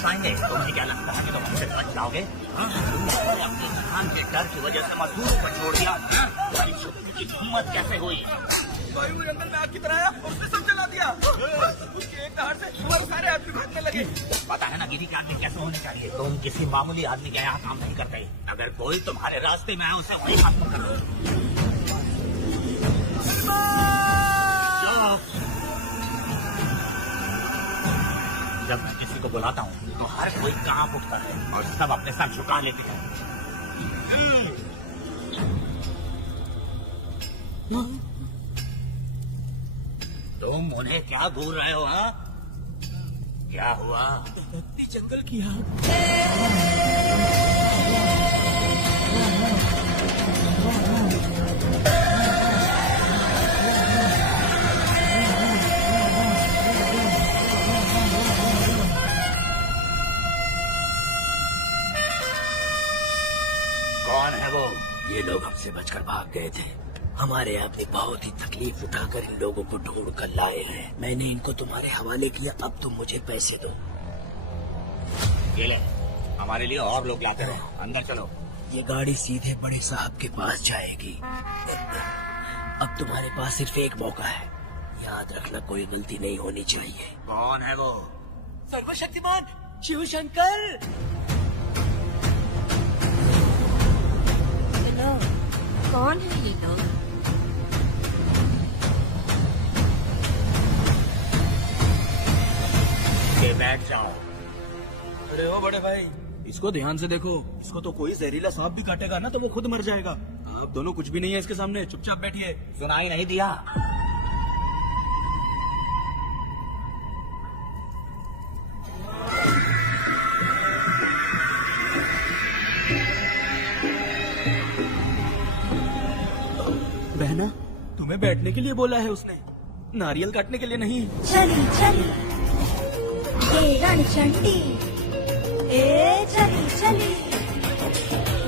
नहीं पाएंगे। तुम्हें क्या लगता है कि तुम हमसे बच जाओगे? तुमने अपनी जान के डर की वजह से मजदूरों को छोड़ दिया। तुम्हारी छुट्टी की हिम्मत कैसे हुई? कोई भी जंगल में आग की तरह आया और उसने सब जला दिया। उसके एक दहाड़ से हमारे सारे आदमी भागने लगे। पता है ना गिरी के आदमी कैसे होने चाहिए। तुम किसी मामूली आदमी के यहाँ काम नहीं करते। अगर कोई तुम्हारे रास्ते में आए उसे वही हाथ पकड़ो। जब मैं किसी को बुलाता हूँ तो हर कोई कांप उठता है और सब अपने सर झुका लेते हैं। तुम उन्हें क्या घूर रहे हो? हाँ, क्या हुआ? जंगल की आग। कौन है वो? ये लोग हमसे बचकर भाग गए थे। हमारे आदमी बहुत ही तकलीफ उठाकर इन लोगों को ढूंढ कर लाए हैं। मैंने इनको तुम्हारे हवाले किया, अब तुम मुझे पैसे दो। ये ले, हमारे लिए और लोग लाते रहो। अंदर चलो। ये गाड़ी सीधे बड़े साहब के पास जाएगी। अब तुम्हारे पास सिर्फ एक मौका है, याद रखना कोई गलती नहीं होनी चाहिए। कौन है वो? सर्वशक्तिमान शिव शंकर। कौन है ये लोग? ये बैठ जाओ। अरे ओ बड़े भाई, इसको ध्यान से देखो। इसको तो कोई जहरीला सांप भी काटेगा ना तो वो खुद मर जाएगा। आप दोनों कुछ भी नहीं है इसके सामने, चुपचाप बैठिए। सुनाई नहीं दिया? बहना, तुम्हें बैठने के लिए बोला है उसने, नारियल काटने के लिए नहीं। चली चली ये रणचंडी, ए चली चली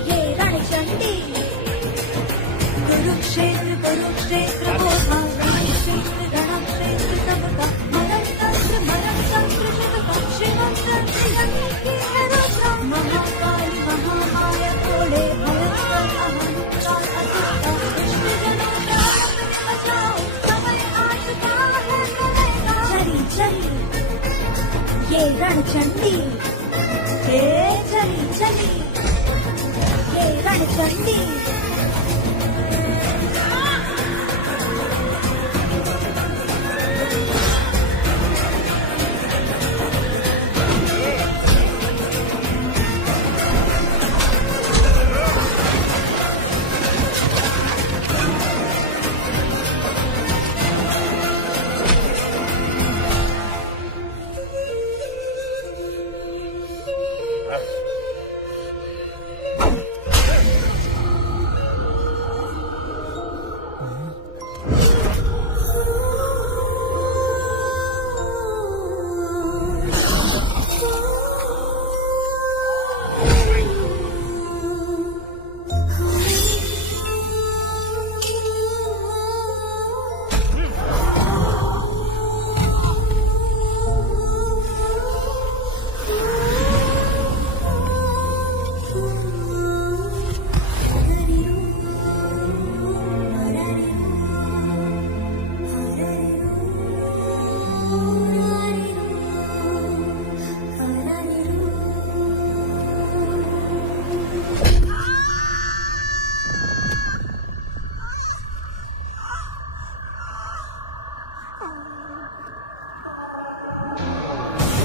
ये रणचंडी। कुरुक्षेत्र कुरुक्षेत्र बोधा, रणक्षेत्र रणक्षेत्र सबका, मरण तंत्र शिवका, शिवम तंत्र महाकाली महामाया थोड़े भयंकर अहंकार अतिष्ठा, विष्णुजनों का बचाओ, समय आज का है करेगा। चली चली ये रणचंडी, ए चली चली ये रणचंडी।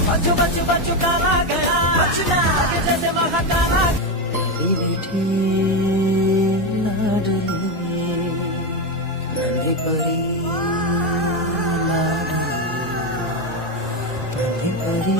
बच्चों बच्चों बच्चों काला गया, बचना के जैसे महाकाला। बेटी लाडली नन्ही परी, लाडली नन्ही परी।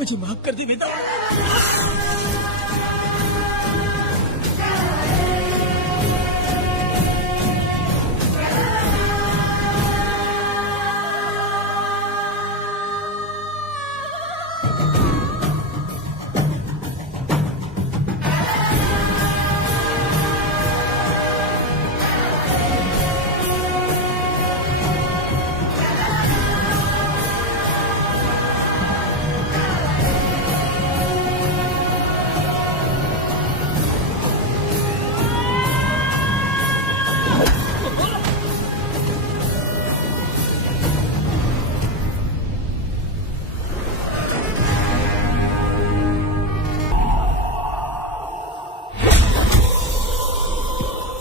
मुझे माफ कर दे बेटा।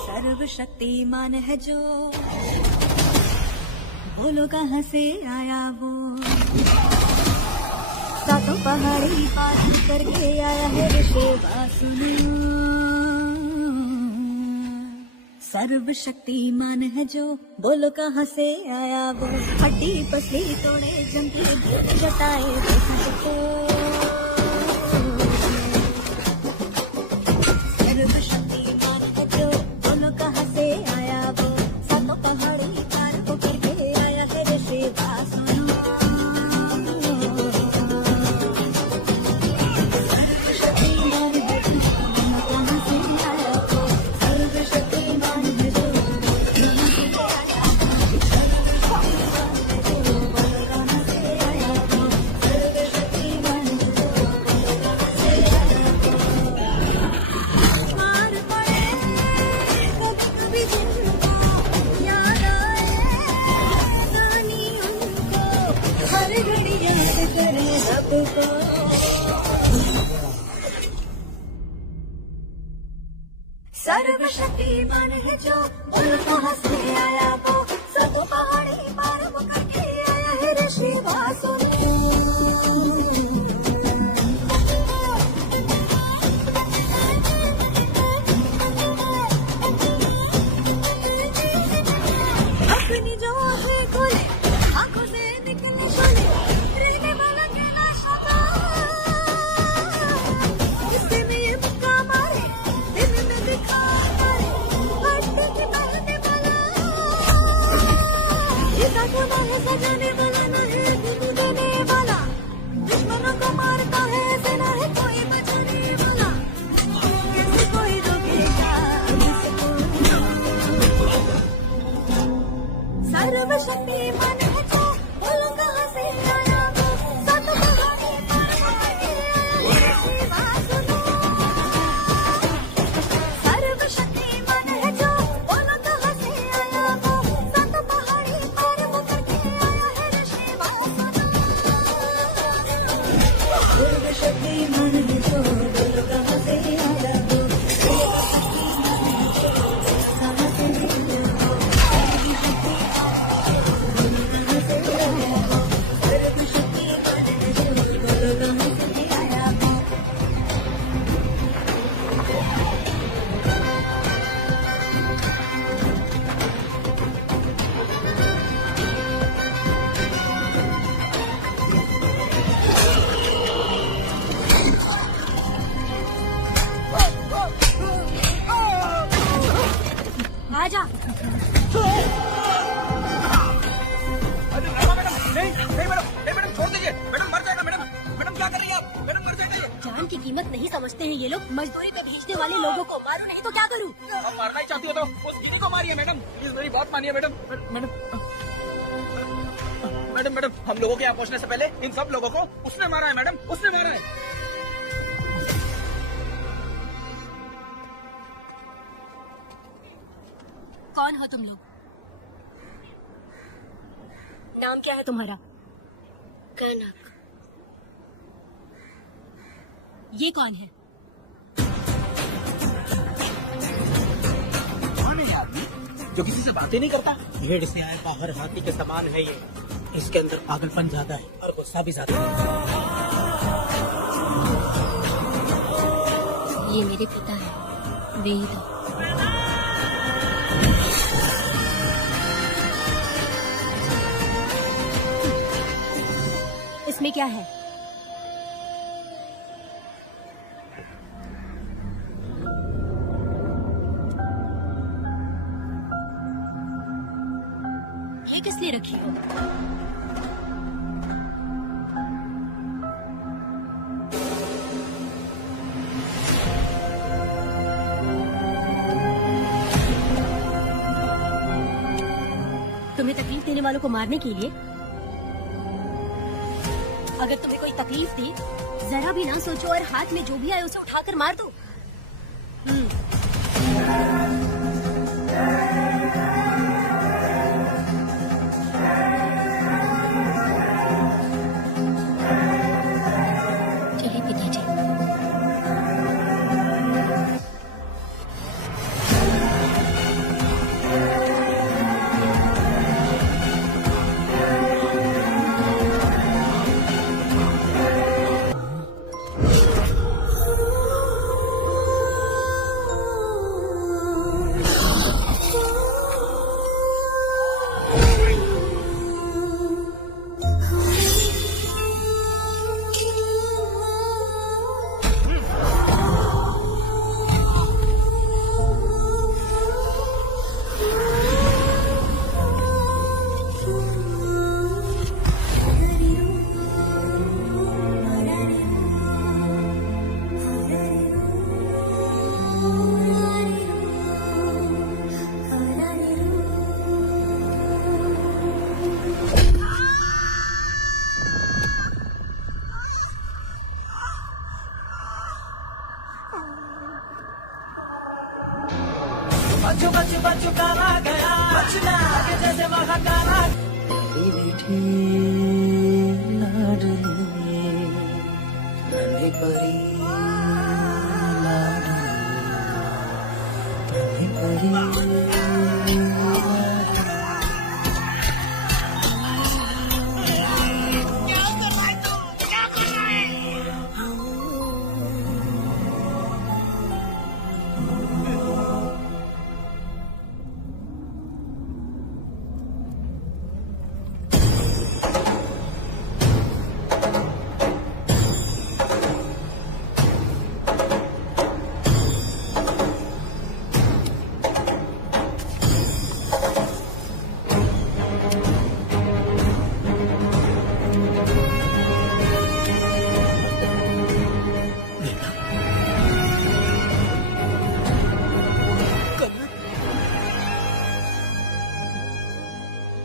सर्वशक्तिमान है जो, बोलो कहाँ से आया वो, सातों पहाड़ी पार करके आया है ऋषिवा सुनो। सर्वशक्तिमान है जो, बोलो कहाँ से आया वो, हड्डी पसली तोड़े जमके जताए देखो। सर्वशक्तिमान है जो, बोलो कहाँ से आया वो, सातों पहाड़ी पार को करके आया है ऋषिवा सुनो। सर्वशक्तिमान है जो, बोलो कहाँ से आया वो, सर्वशक्तिमान है जो, मार पड़े कभी जिनको याद आए कहानी उनको, हर घड़ी याद करे सबको। सर्वशक्तिमान है जो, बोलो कहाँ से आया वो, सब पहाड़ी पार वो करके आया है ऋषिवा सुनो। अपनी जो आँखें खोले, आँखों से निकले शोले, रहने वाला कैलाश का, गुस्से में ये मुक्का मारे, दिन में दिखा मारे, हड्डी के पहनने वाला, इसका तो ना है सजाने वाला, ना है गुरु देने वाला, दुश्मनों को मारता है, ऐसे ना है कोई बचाने वाला, कैसे कोई रोकेगा इसको। सर्वशक्तिमान है जो, बोलो कहाँ से आया वो, सातों पहाड़ी पार करके आया है ऋषिवा सुनो। सर्वशक्तिमान है जो, बोलो कहाँ से आया वो, सातों पहाड़ी पार वो करके आया है ऋषिवा सुनो। सर्वशक्तिमान है जो, बोलो कहाँ से आया वो, कहाँ से आया वो, आजा। नहीं मैडम, मैडम छोड़ दीजिए, मैडम मर जाएगा। मैडम मैडम क्या कर रही है आप, मैडम मर जाएगा ये। जान की कीमत नहीं समझते हैं ये लोग। मजदूरी पे भेजने वाले लोगों को मारू नहीं तो क्या करूं? आप मारना ही चाहती हो तो उस दीदी को मारिए मैडम, प्लीज मेरी बहुत मानिए मैडम। मैडम मैडम मैडम हम लोगों के यहाँ पहुँचने से पहले इन सब लोगों को उसने मारा है मैडम, उसने मारा है। कौन हो तुम लोग? नाम क्या है तुम्हारा? कनक। ये कौन है? कौन है ये आदमी जो किसी से बातें नहीं करता? भेड़ से आए बाहर हाथी के समान है ये। इसके अंदर पागलपन ज्यादा है और गुस्सा भी ज्यादा है। ये मेरे पिता है, वेद। इसमें क्या है? ये रखिए। तुम्हें तकलीफ देने वालों को मारने के लिए, अगर तुम्हें कोई तकलीफ दी, जरा भी ना सोचो और हाथ में जो भी आए उसे उठाकर मार दो। चलिए पिताजी।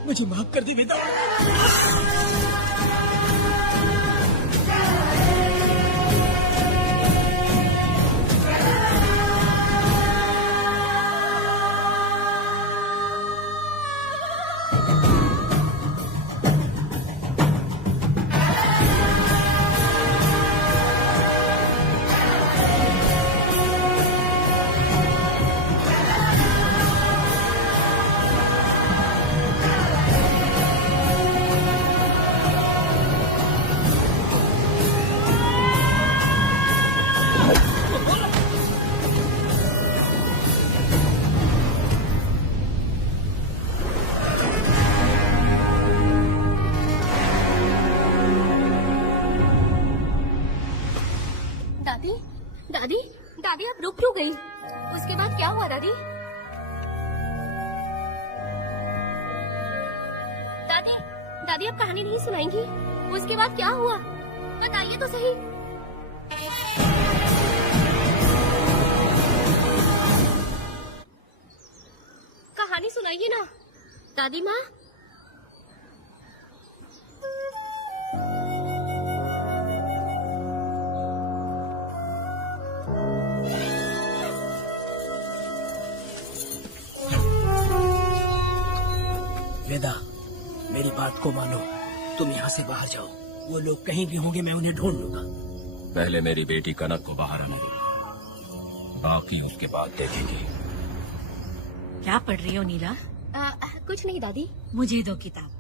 मुझे माफ कर दे वेदा। दादी, दादी आप रुक क्यों गई? उसके बाद क्या हुआ दादी? दादी, दादी आप कहानी नहीं सुनाएंगी? उसके बाद क्या हुआ? बताइए तो सही। कहानी सुनाइए ना दादी माँ। वेदा, मेरी बात को मानो, तुम यहाँ से बाहर जाओ। वो लोग कहीं भी होंगे, मैं उन्हें ढूंढ लूंगा। पहले मेरी बेटी कनक को बाहर आने दो, बाकी उसके बाद देखेंगे। क्या पढ़ रही हो नीला? कुछ नहीं दादी। मुझे दो किताब।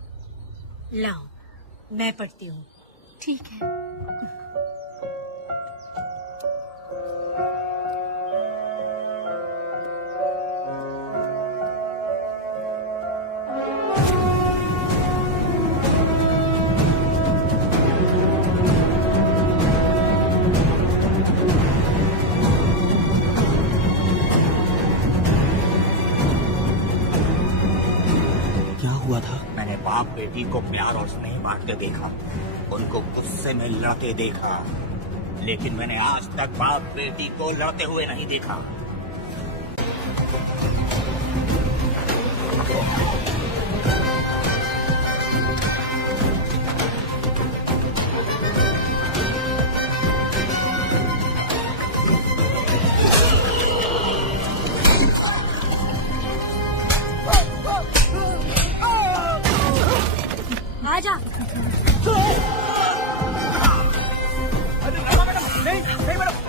लाओ, मैं पढ़ती हूँ। ठीक है। बेटी को प्यार और स्नेह बांटते देखा, उनको गुस्से में लड़ते देखा, लेकिन मैंने आज तक बाप बेटी को लड़ते हुए नहीं देखा। आजा।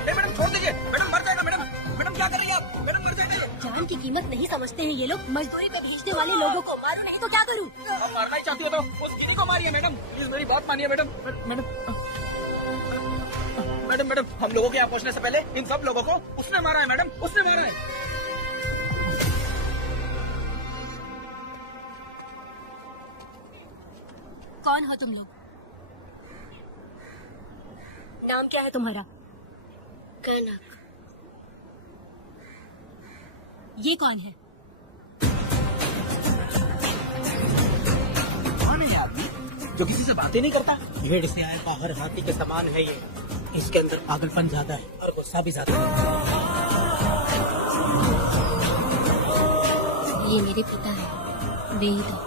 मैडम छोड़ दीजिए, मैडम मर जाएगा। मैडम क्या कर रही है आप? मैडम मर जाएगा। जान की कीमत नहीं समझते हैं ये लोग। मजदूरी पे भेजने वाले लोगों को मारो नहीं तो क्या करूं? आप मारना ही चाहती हो तो उस गिनी को मारिए मैडम, प्लीज मेरी बात मानिए मैडम। मैडम हम लोगों के यहाँ पहुँचने से पहले इन सब लोगों को उसने मारा है मैडम, उसने मारा है। कौन हो तुम लोग? नाम क्या है तुम्हारा? कनक। ये कौन है? कौन है ये आदमी जो किसी से बातें नहीं करता? भेड़ से आए बाहर हाथी के समान है ये। इसके अंदर पागलपन ज्यादा है और गुस्सा भी ज्यादा है। ये मेरे पिता है, वेद।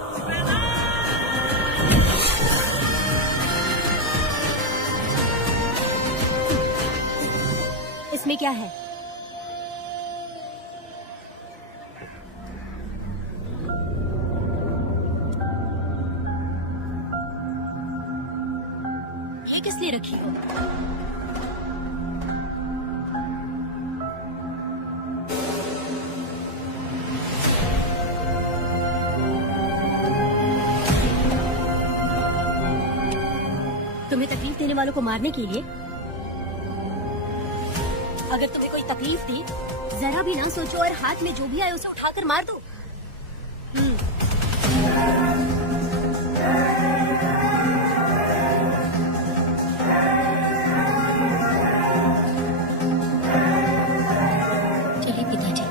इसमें क्या है? ये किस लिए रखी हो? तुम्हें तकलीफ देने वालों को मारने के लिए? अगर तुम्हें कोई तकलीफ दी, जरा भी ना सोचो और हाथ में जो भी आए उसे उठाकर मार दो। चलिए पिताजी।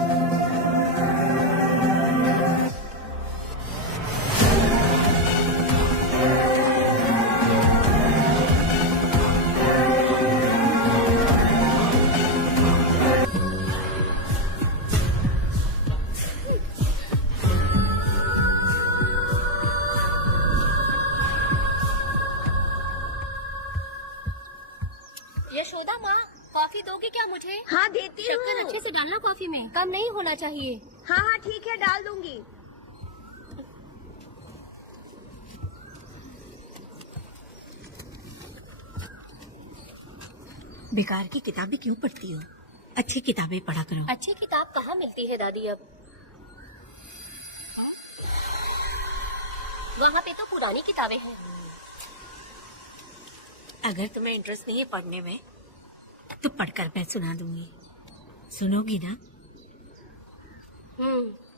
यशोदा माँ, कॉफी दोगे क्या मुझे? हाँ देती शक्कर हूँ। अच्छे से डालना कॉफी में, कम नहीं होना चाहिए। हाँ हाँ ठीक है, डाल दूंगी। बेकार की किताबें क्यों पढ़ती हो? अच्छी किताबें पढ़ा करो। अच्छी किताब कहाँ मिलती है दादी अब? वहाँ पे तो पुरानी किताबें हैं। अगर तुम्हें इंटरेस्ट नहीं है पढ़ने में तो पढ़कर मैं सुना दूंगी। सुनोगी ना?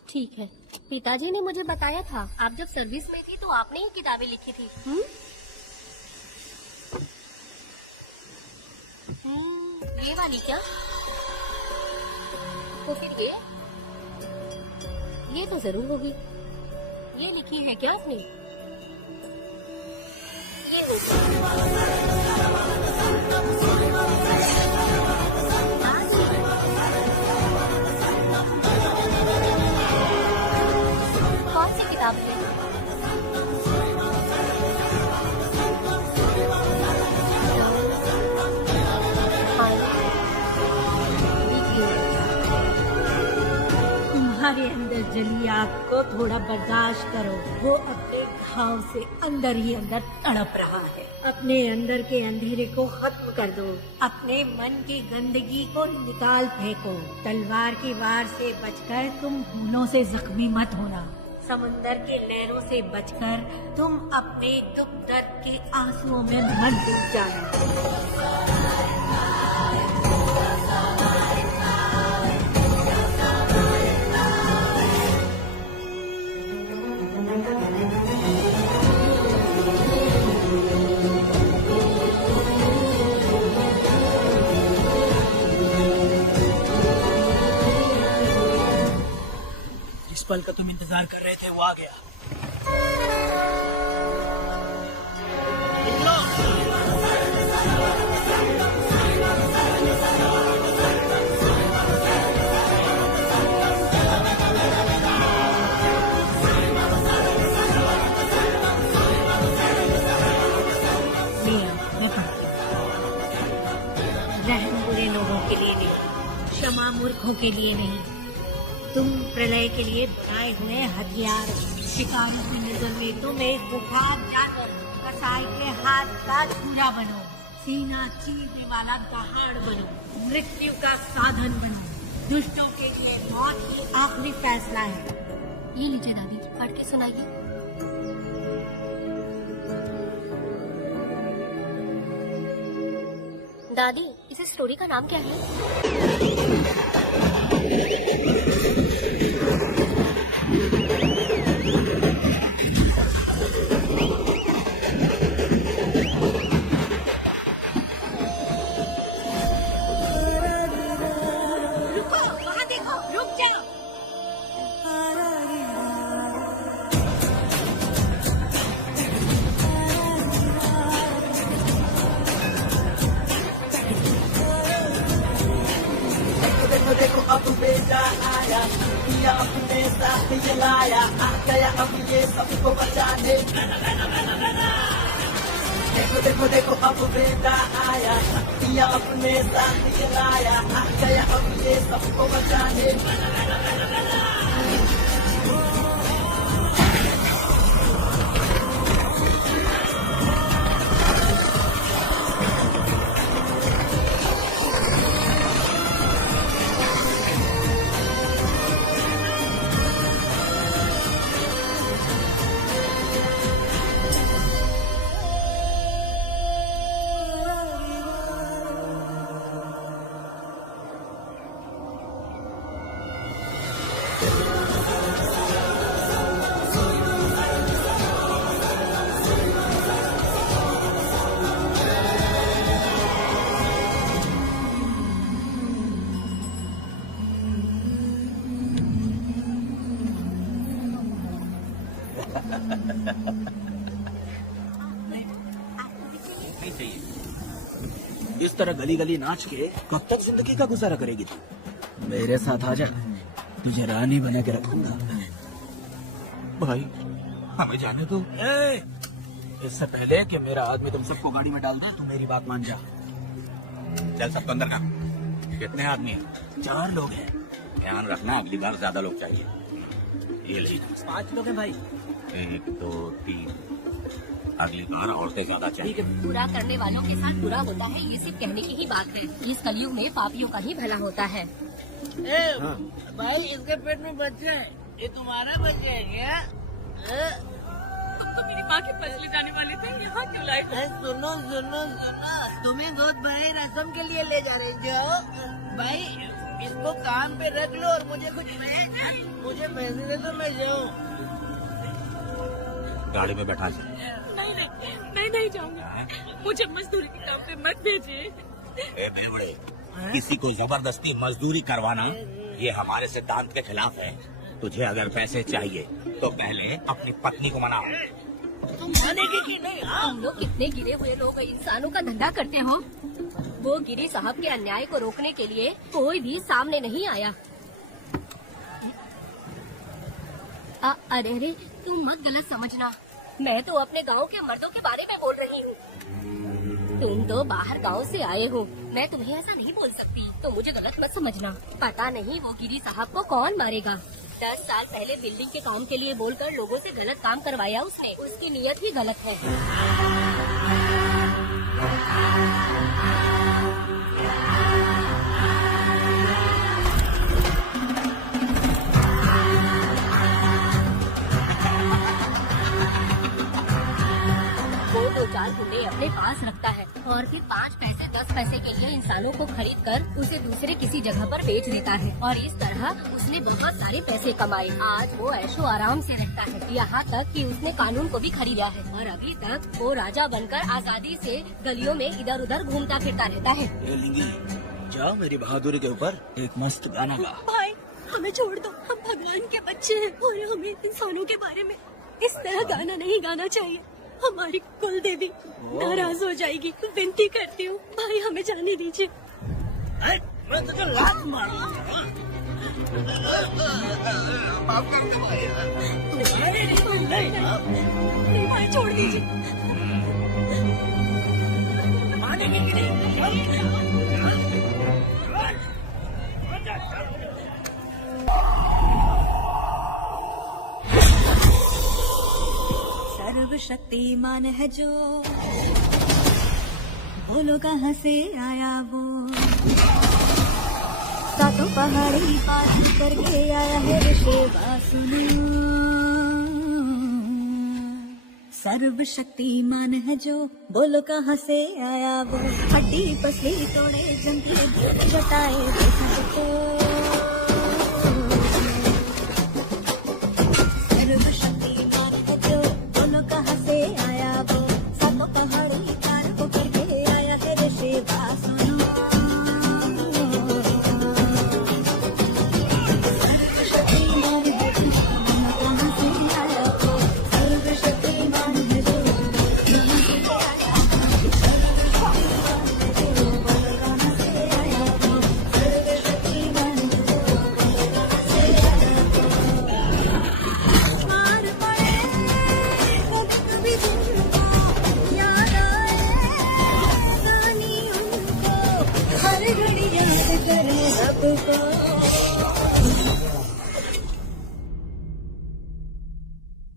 ठीक है। पिताजी ने मुझे बताया था, आप जब सर्विस में थी तो आपने ही किताबें लिखी थी। ये वाली क्या? तो फिर ये तो जरूर होगी। ये लिखी है क्या आपने? ये होगी। कौन सी किताब है? तुम्हारे अंदर जली आग को थोड़ा बर्दाश्त करो। वो अपने घाव से अंदर ही अंदर तड़प रहा है। अपने अंदर के अंधेरे को खत्म कर दो। अपने मन की गंदगी को निकाल फेंको। तलवार की वार से बचकर तुम भूलों से जख्मी मत होना। समुंदर के लहरों से बचकर तुम अपने दुख दर्द के आंसुओं में मत डूब जाना। जिस पल का तुम इंतजार कर रहे थे वो आ गया। रहम बुरे लोगों के लिए नहीं, क्षमा मूर्खों के लिए नहीं। तुम प्रलय के लिए बनाए हुए हथियार, शिकारी की नजर में तुम एक बुखार जाकर कसाई के हाथ का छुरा बनो, सीना चीरने वाला दहाड़ बनो, मृत्यु का साधन बनो। दुष्टों के लिए मौत ही आखिरी फैसला है। ये लीजिए दादी, पढ़ के सुनाइए। दादी, इस स्टोरी का नाम क्या है? रुको, वहाँ देखो, रुक जाओ। देखो देखो अब बेटा आया, किया अपने साथ ये लाया, आ गया अब ये सबको बचाने। देखो देखो देखो अब बेटा आया, किया अपने साथ ये लाया, आ गया अब ये सबको बचाने। नहीं चाहिए। इस तरह गली गली नाच के कब तक जिंदगी का गुजारा करेगी तू? मेरे साथ आ जा, तुझे रानी बना के रखूंगा। भाई हमें जाने दो। इससे पहले कि मेरा आदमी तुम सबको गाड़ी में डाल दे, तू मेरी बात मान जा। चल सबको अंदर का। कितने आदमी हैं? 4 लोग हैं। ध्यान रखना, अगली बार ज्यादा लोग चाहिए। ये ले 5 लोग हैं भाई। 1 2 3, अगली बार औरतें ज्यादा चाहिए। बुरा करने वालों के साथ बुरा होता है, ये सिर्फ कहने की ही बात है। इस कलयुग में पापियों का ही भला होता है। भाई इसके पेट में बच्चे हैं, ये तुम्हारा बच्चे है क्या? तुम तो मेरी माँ के पसले जाने वाले थे, यहाँ क्यों लाए? सुनो सुनो सुनो, तुम्हें गोद भाई रसम के लिए ले जा रहे थे। भाई इसको काम पे रख लो और मुझे पैसे दे दो, मैं जाऊँ। गाड़ी में बैठा जा। नहीं नहीं, मैं नहीं जाऊंगा। मुझे मजदूरी के काम पे मत भेजिए। ए बेवड़े, किसी को जबरदस्ती मजदूरी करवाना ये हमारे सिद्धांत के खिलाफ है। तुझे अगर पैसे चाहिए तो पहले अपनी पत्नी को मनाओ। तुम मानेगी कि नहीं? तुम लोग कितने गिरे हुए लोग इंसानों का धंधा करते हो। वो गिरी साहब के अन्याय को रोकने के लिए कोई भी सामने नहीं आया। अरे तुम मत गलत समझना, मैं तो अपने गांव के मर्दों के बारे में बोल रही हूँ। तुम तो बाहर गांव से आए हो, मैं तुम्हें ऐसा नहीं बोल सकती, तो मुझे गलत मत समझना। पता नहीं वो गिरी साहब को कौन मारेगा। 10 साल पहले बिल्डिंग के काम के लिए बोलकर लोगों से गलत काम करवाया उसने। उसकी नीयत ही गलत है। वो 2-4 गुंडे अपने पास रखता है और फिर 5 पैसे 10 पैसे के लिए इंसानों को खरीद कर उसे दूसरे किसी जगह पर बेच देता है और इस तरह उसने बहुत सारे पैसे कमाए। आज वो ऐशो आराम से रहता है, यहाँ तक कि उसने कानून को भी खरीदा है और अभी तक वो राजा बनकर आजादी से गलियों में इधर उधर घूमता फिरता रहता है। जाओ मेरी बहादुरी के ऊपर एक मस्त गाना गा। भाई हमें छोड़ दो, हम भगवान के बच्चे हैं और हमें इंसानों के बारे में इस तरह गाना नहीं गाना चाहिए। हमारी कुल देवी नाराज हो जाएगी। विनती करती हूँ भाई, हमें जाने दीजिए। मैं तुझे लात मारूंगा। माफ कर दे भाई। नहीं भाई, छोड़ दीजिए। मानेगी कि नहीं? सर्वशक्तिमान है जो, बोलो कहाँ से आया वो, सातों पहाड़ी पार करके आया है ऋषि वासुना। सर्वशक्तिमान है जो, बोलो कहाँ से आया वो, हड्डी पसली तोड़े जंतु जटाए सबको। सर्वशक्तिमान है जो, बोलो कहाँ से आया वो, सातों पहाड़ी पार को करके आया है ऋषि वासुना।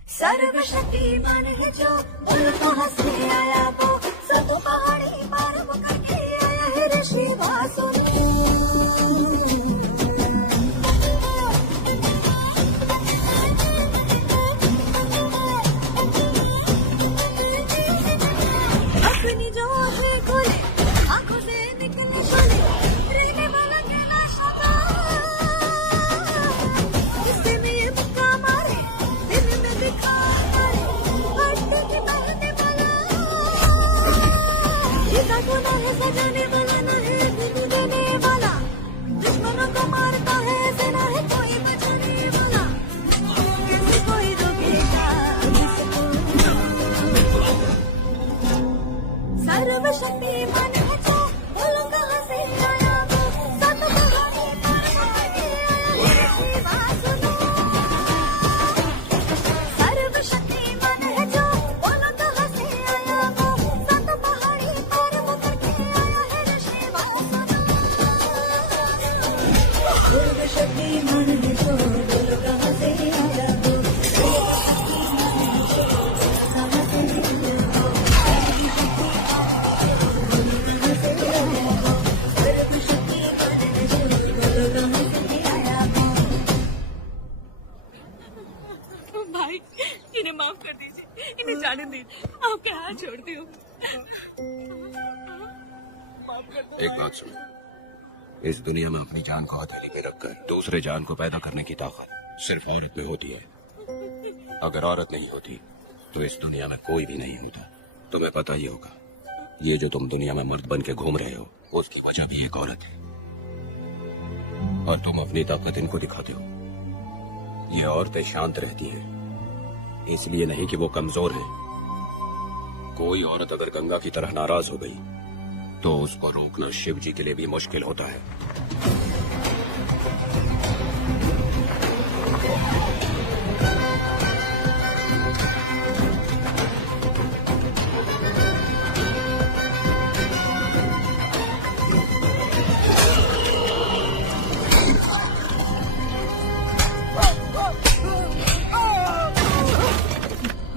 सर्वशक्तिमान है जो, बोलो कहाँ से आया वो, सातों पहाड़ी पार वो करके आया है ऋषि वासुना। अपनी जो आँखें खोले, आँखों से निकले शोले, रहने वाला कैलाश का, इससे में ये मुक्का मारे, दिन में दिखा मारे, हड्डी के बहने वाला। ये गुनाह है सजाने वाला, ना है दिल देने वाला, दुश्मनों को मारता है, सेना है कोई बचाने वाला, कैसे कोई रोकेगा इसको। सर्वशक्तिमान है जो, बोलो कहाँ से आया वो, सातों पहाड़ी पार करके आया है ऋषि वासुना। सर्वशक्तिमान है जो, बोलो कहाँ से आया वो, सातों पहाड़ी पार वो करके आया है ऋषि वासुना। सर्वशक्तिमान है जो, बोलो कहाँ से आया वो, भाई, इन्हें माफ कर दीजिए, इन्हें जाने दीजिए, आपके हाथ छोड़ती हूँ। एक बात सुनो, इस दुनिया में अपनी जान को हथेली में रखकर दूसरे जान को पैदा करने की ताकत सिर्फ औरत में होती है। अगर औरत नहीं होती तो इस दुनिया में कोई भी नहीं होता। तुम्हें पता ही होगा, ये जो तुम दुनिया में मर्द बन के घूम रहे हो, उसकी वजह भी एक औरत है, और तुम अपनी ताकत इनको दिखाते हो। ये औरतें शांत रहती हैं, इसलिए नहीं कि वो कमजोर हैं। कोई औरत अगर गंगा की तरह नाराज हो गई तो उसको रोकना शिव जी के लिए भी मुश्किल होता है।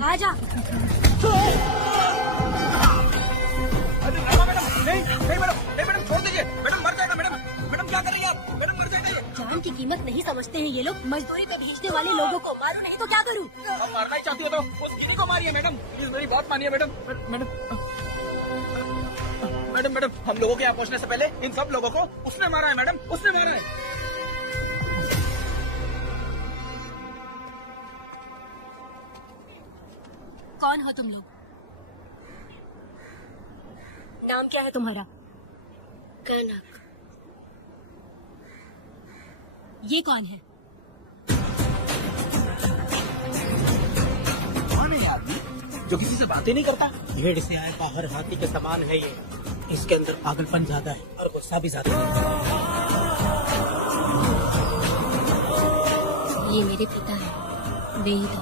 आजा। जान की कीमत नहीं समझते हैं ये लोग। मजदूरी पे भेजने वाले लोगों को मारू नहीं तो क्या करूं? अब मारना ही चाहती हो तो उस गिरी को मारिए मैडम, प्लीज मेरी बहुत मानिए मैडम। मैडम मैडम मैडम हम लोगों के यहाँ पहुँचने से पहले इन सब लोगों को उसने मारा है मैडम, उसने मारा है। कौन हो तुम लोग? नाम क्या है तुम्हारा? कनक। ये कौन है? कौन है ये आदमी? जो किसी से बातें नहीं करता। भेड़ से आए बाहर हाथी के समान है ये। इसके अंदर पागलपन ज्यादा है और गुस्सा भी ज्यादा है। ये मेरे पिता है, वे ही तो।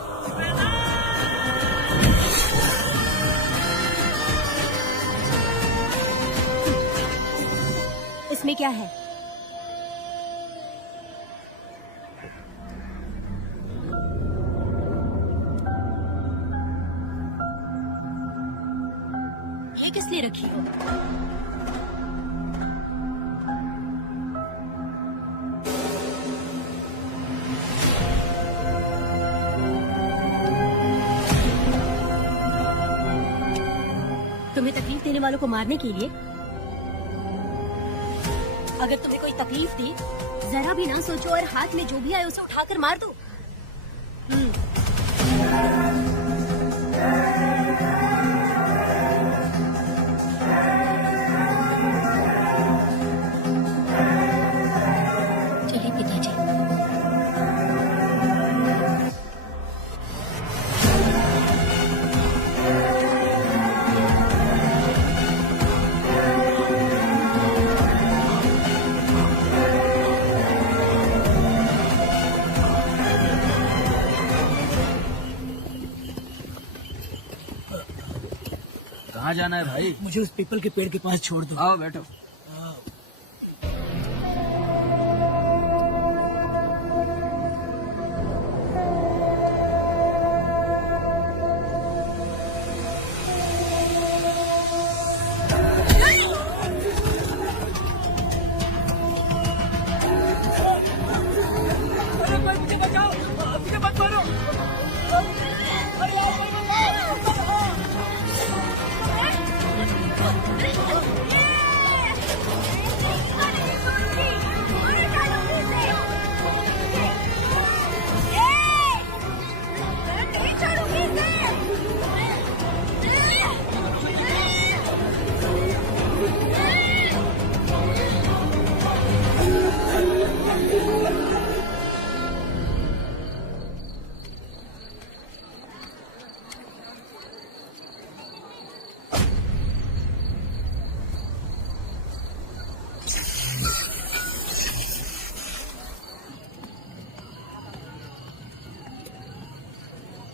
इसमें क्या है? ये किस लिए रखी हो? तुम्हें तकलीफ देने वालों को मारने के लिए? अगर तुम्हें कोई तकलीफ दी, जरा भी ना सोचो और हाथ में जो भी आए उसे उठाकर मार दो। चलिए पिताजी। कहाँ जाना है भाई? मुझे उस पीपल के पेड़ के पास छोड़ दो। आओ बैठो।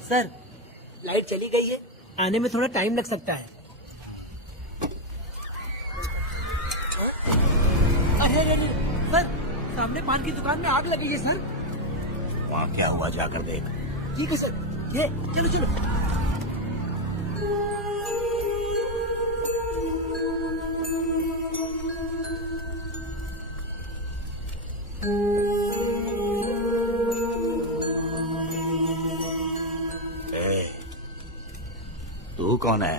सर, लाइट चली गई है, आने में थोड़ा टाइम लग सकता है। अरे सर, सामने पान की दुकान में आग लगी है सर। वहाँ क्या हुआ जाकर देख। ठीक है सर, ये चलो चलो। तू कौन है?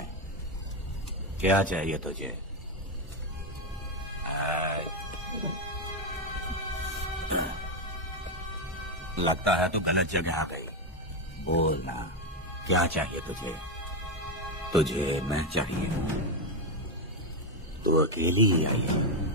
क्या चाहिए तुझे? लगता है तू गलत जगह आ गई। बोलना, क्या चाहिए तुझे? तुझे मैं चाहिए। तू अकेली ही आई है।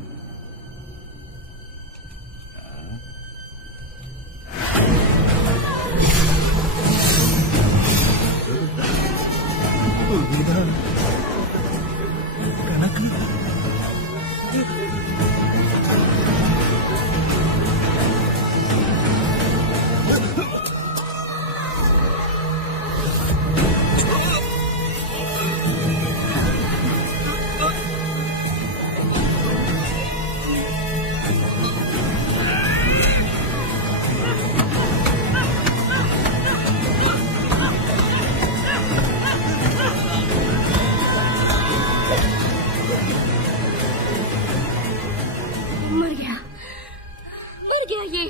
मर गया ये।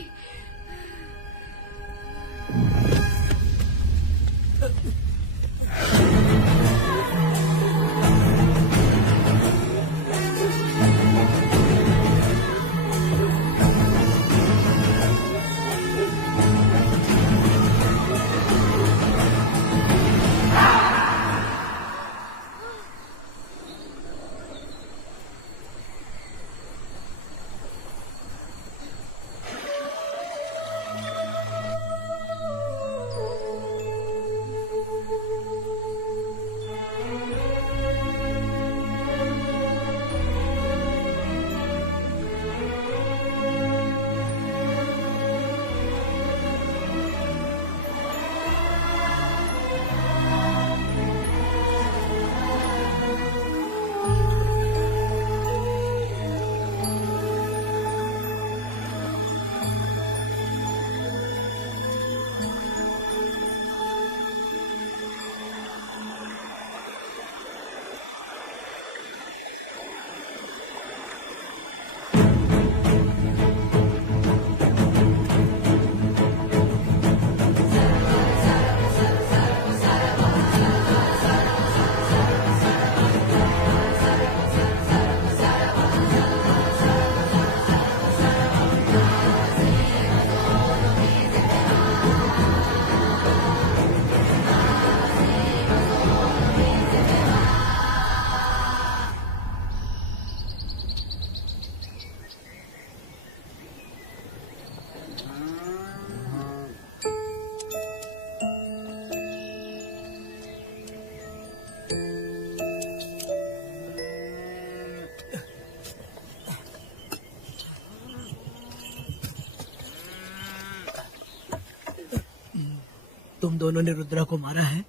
तुम दोनों ने रुद्रा को मारा है?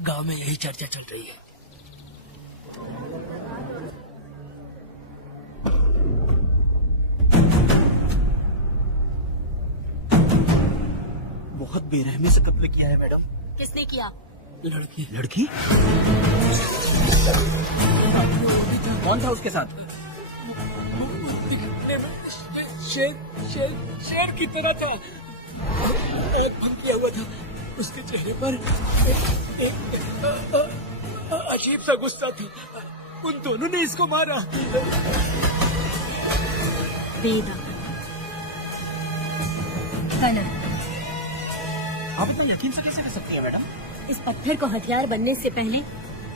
गांव में यही चर्चा चल रही है। बहुत बेरहमी से कत्ल किया है मैडम। किसने किया? लड़की। लड़की? कौन था उसके साथ? शेर की तरह था। आग बंद किया हुआ था। उसके चेहरे पर अजीब सा गुस्सा था। उन दोनों ने इसको मारा। वेदा गलत। आप इतना यकीन से कैसे कर सकती है मैडम? इस पत्थर को हथियार बनने से पहले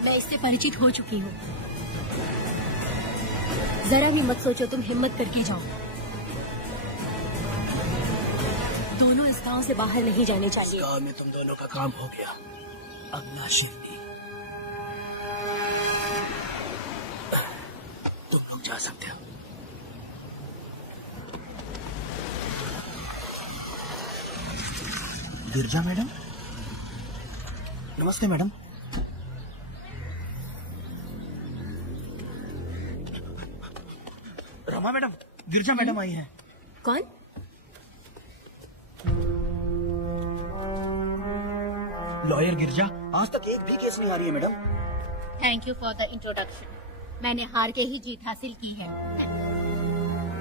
मैं इससे परिचित हो चुकी हूँ। जरा भी मत सोचो, तुम हिम्मत करके जाओ। दोनों इस गांव से बाहर नहीं जाने चाहिए। गांव में तुम दोनों का काम हो गया। अब ना शिवनी, तुम लोग जा सकते हो। गिरजा मैडम? नमस्ते मैडम। रमा मैडम, गिरजा मैडम आई हैं। कौन? लॉयर गिरजा आज तक एक भी केस नहीं आ रही है madam. Thank you for the introduction. मैंने हार के ही जीत हासिल की है।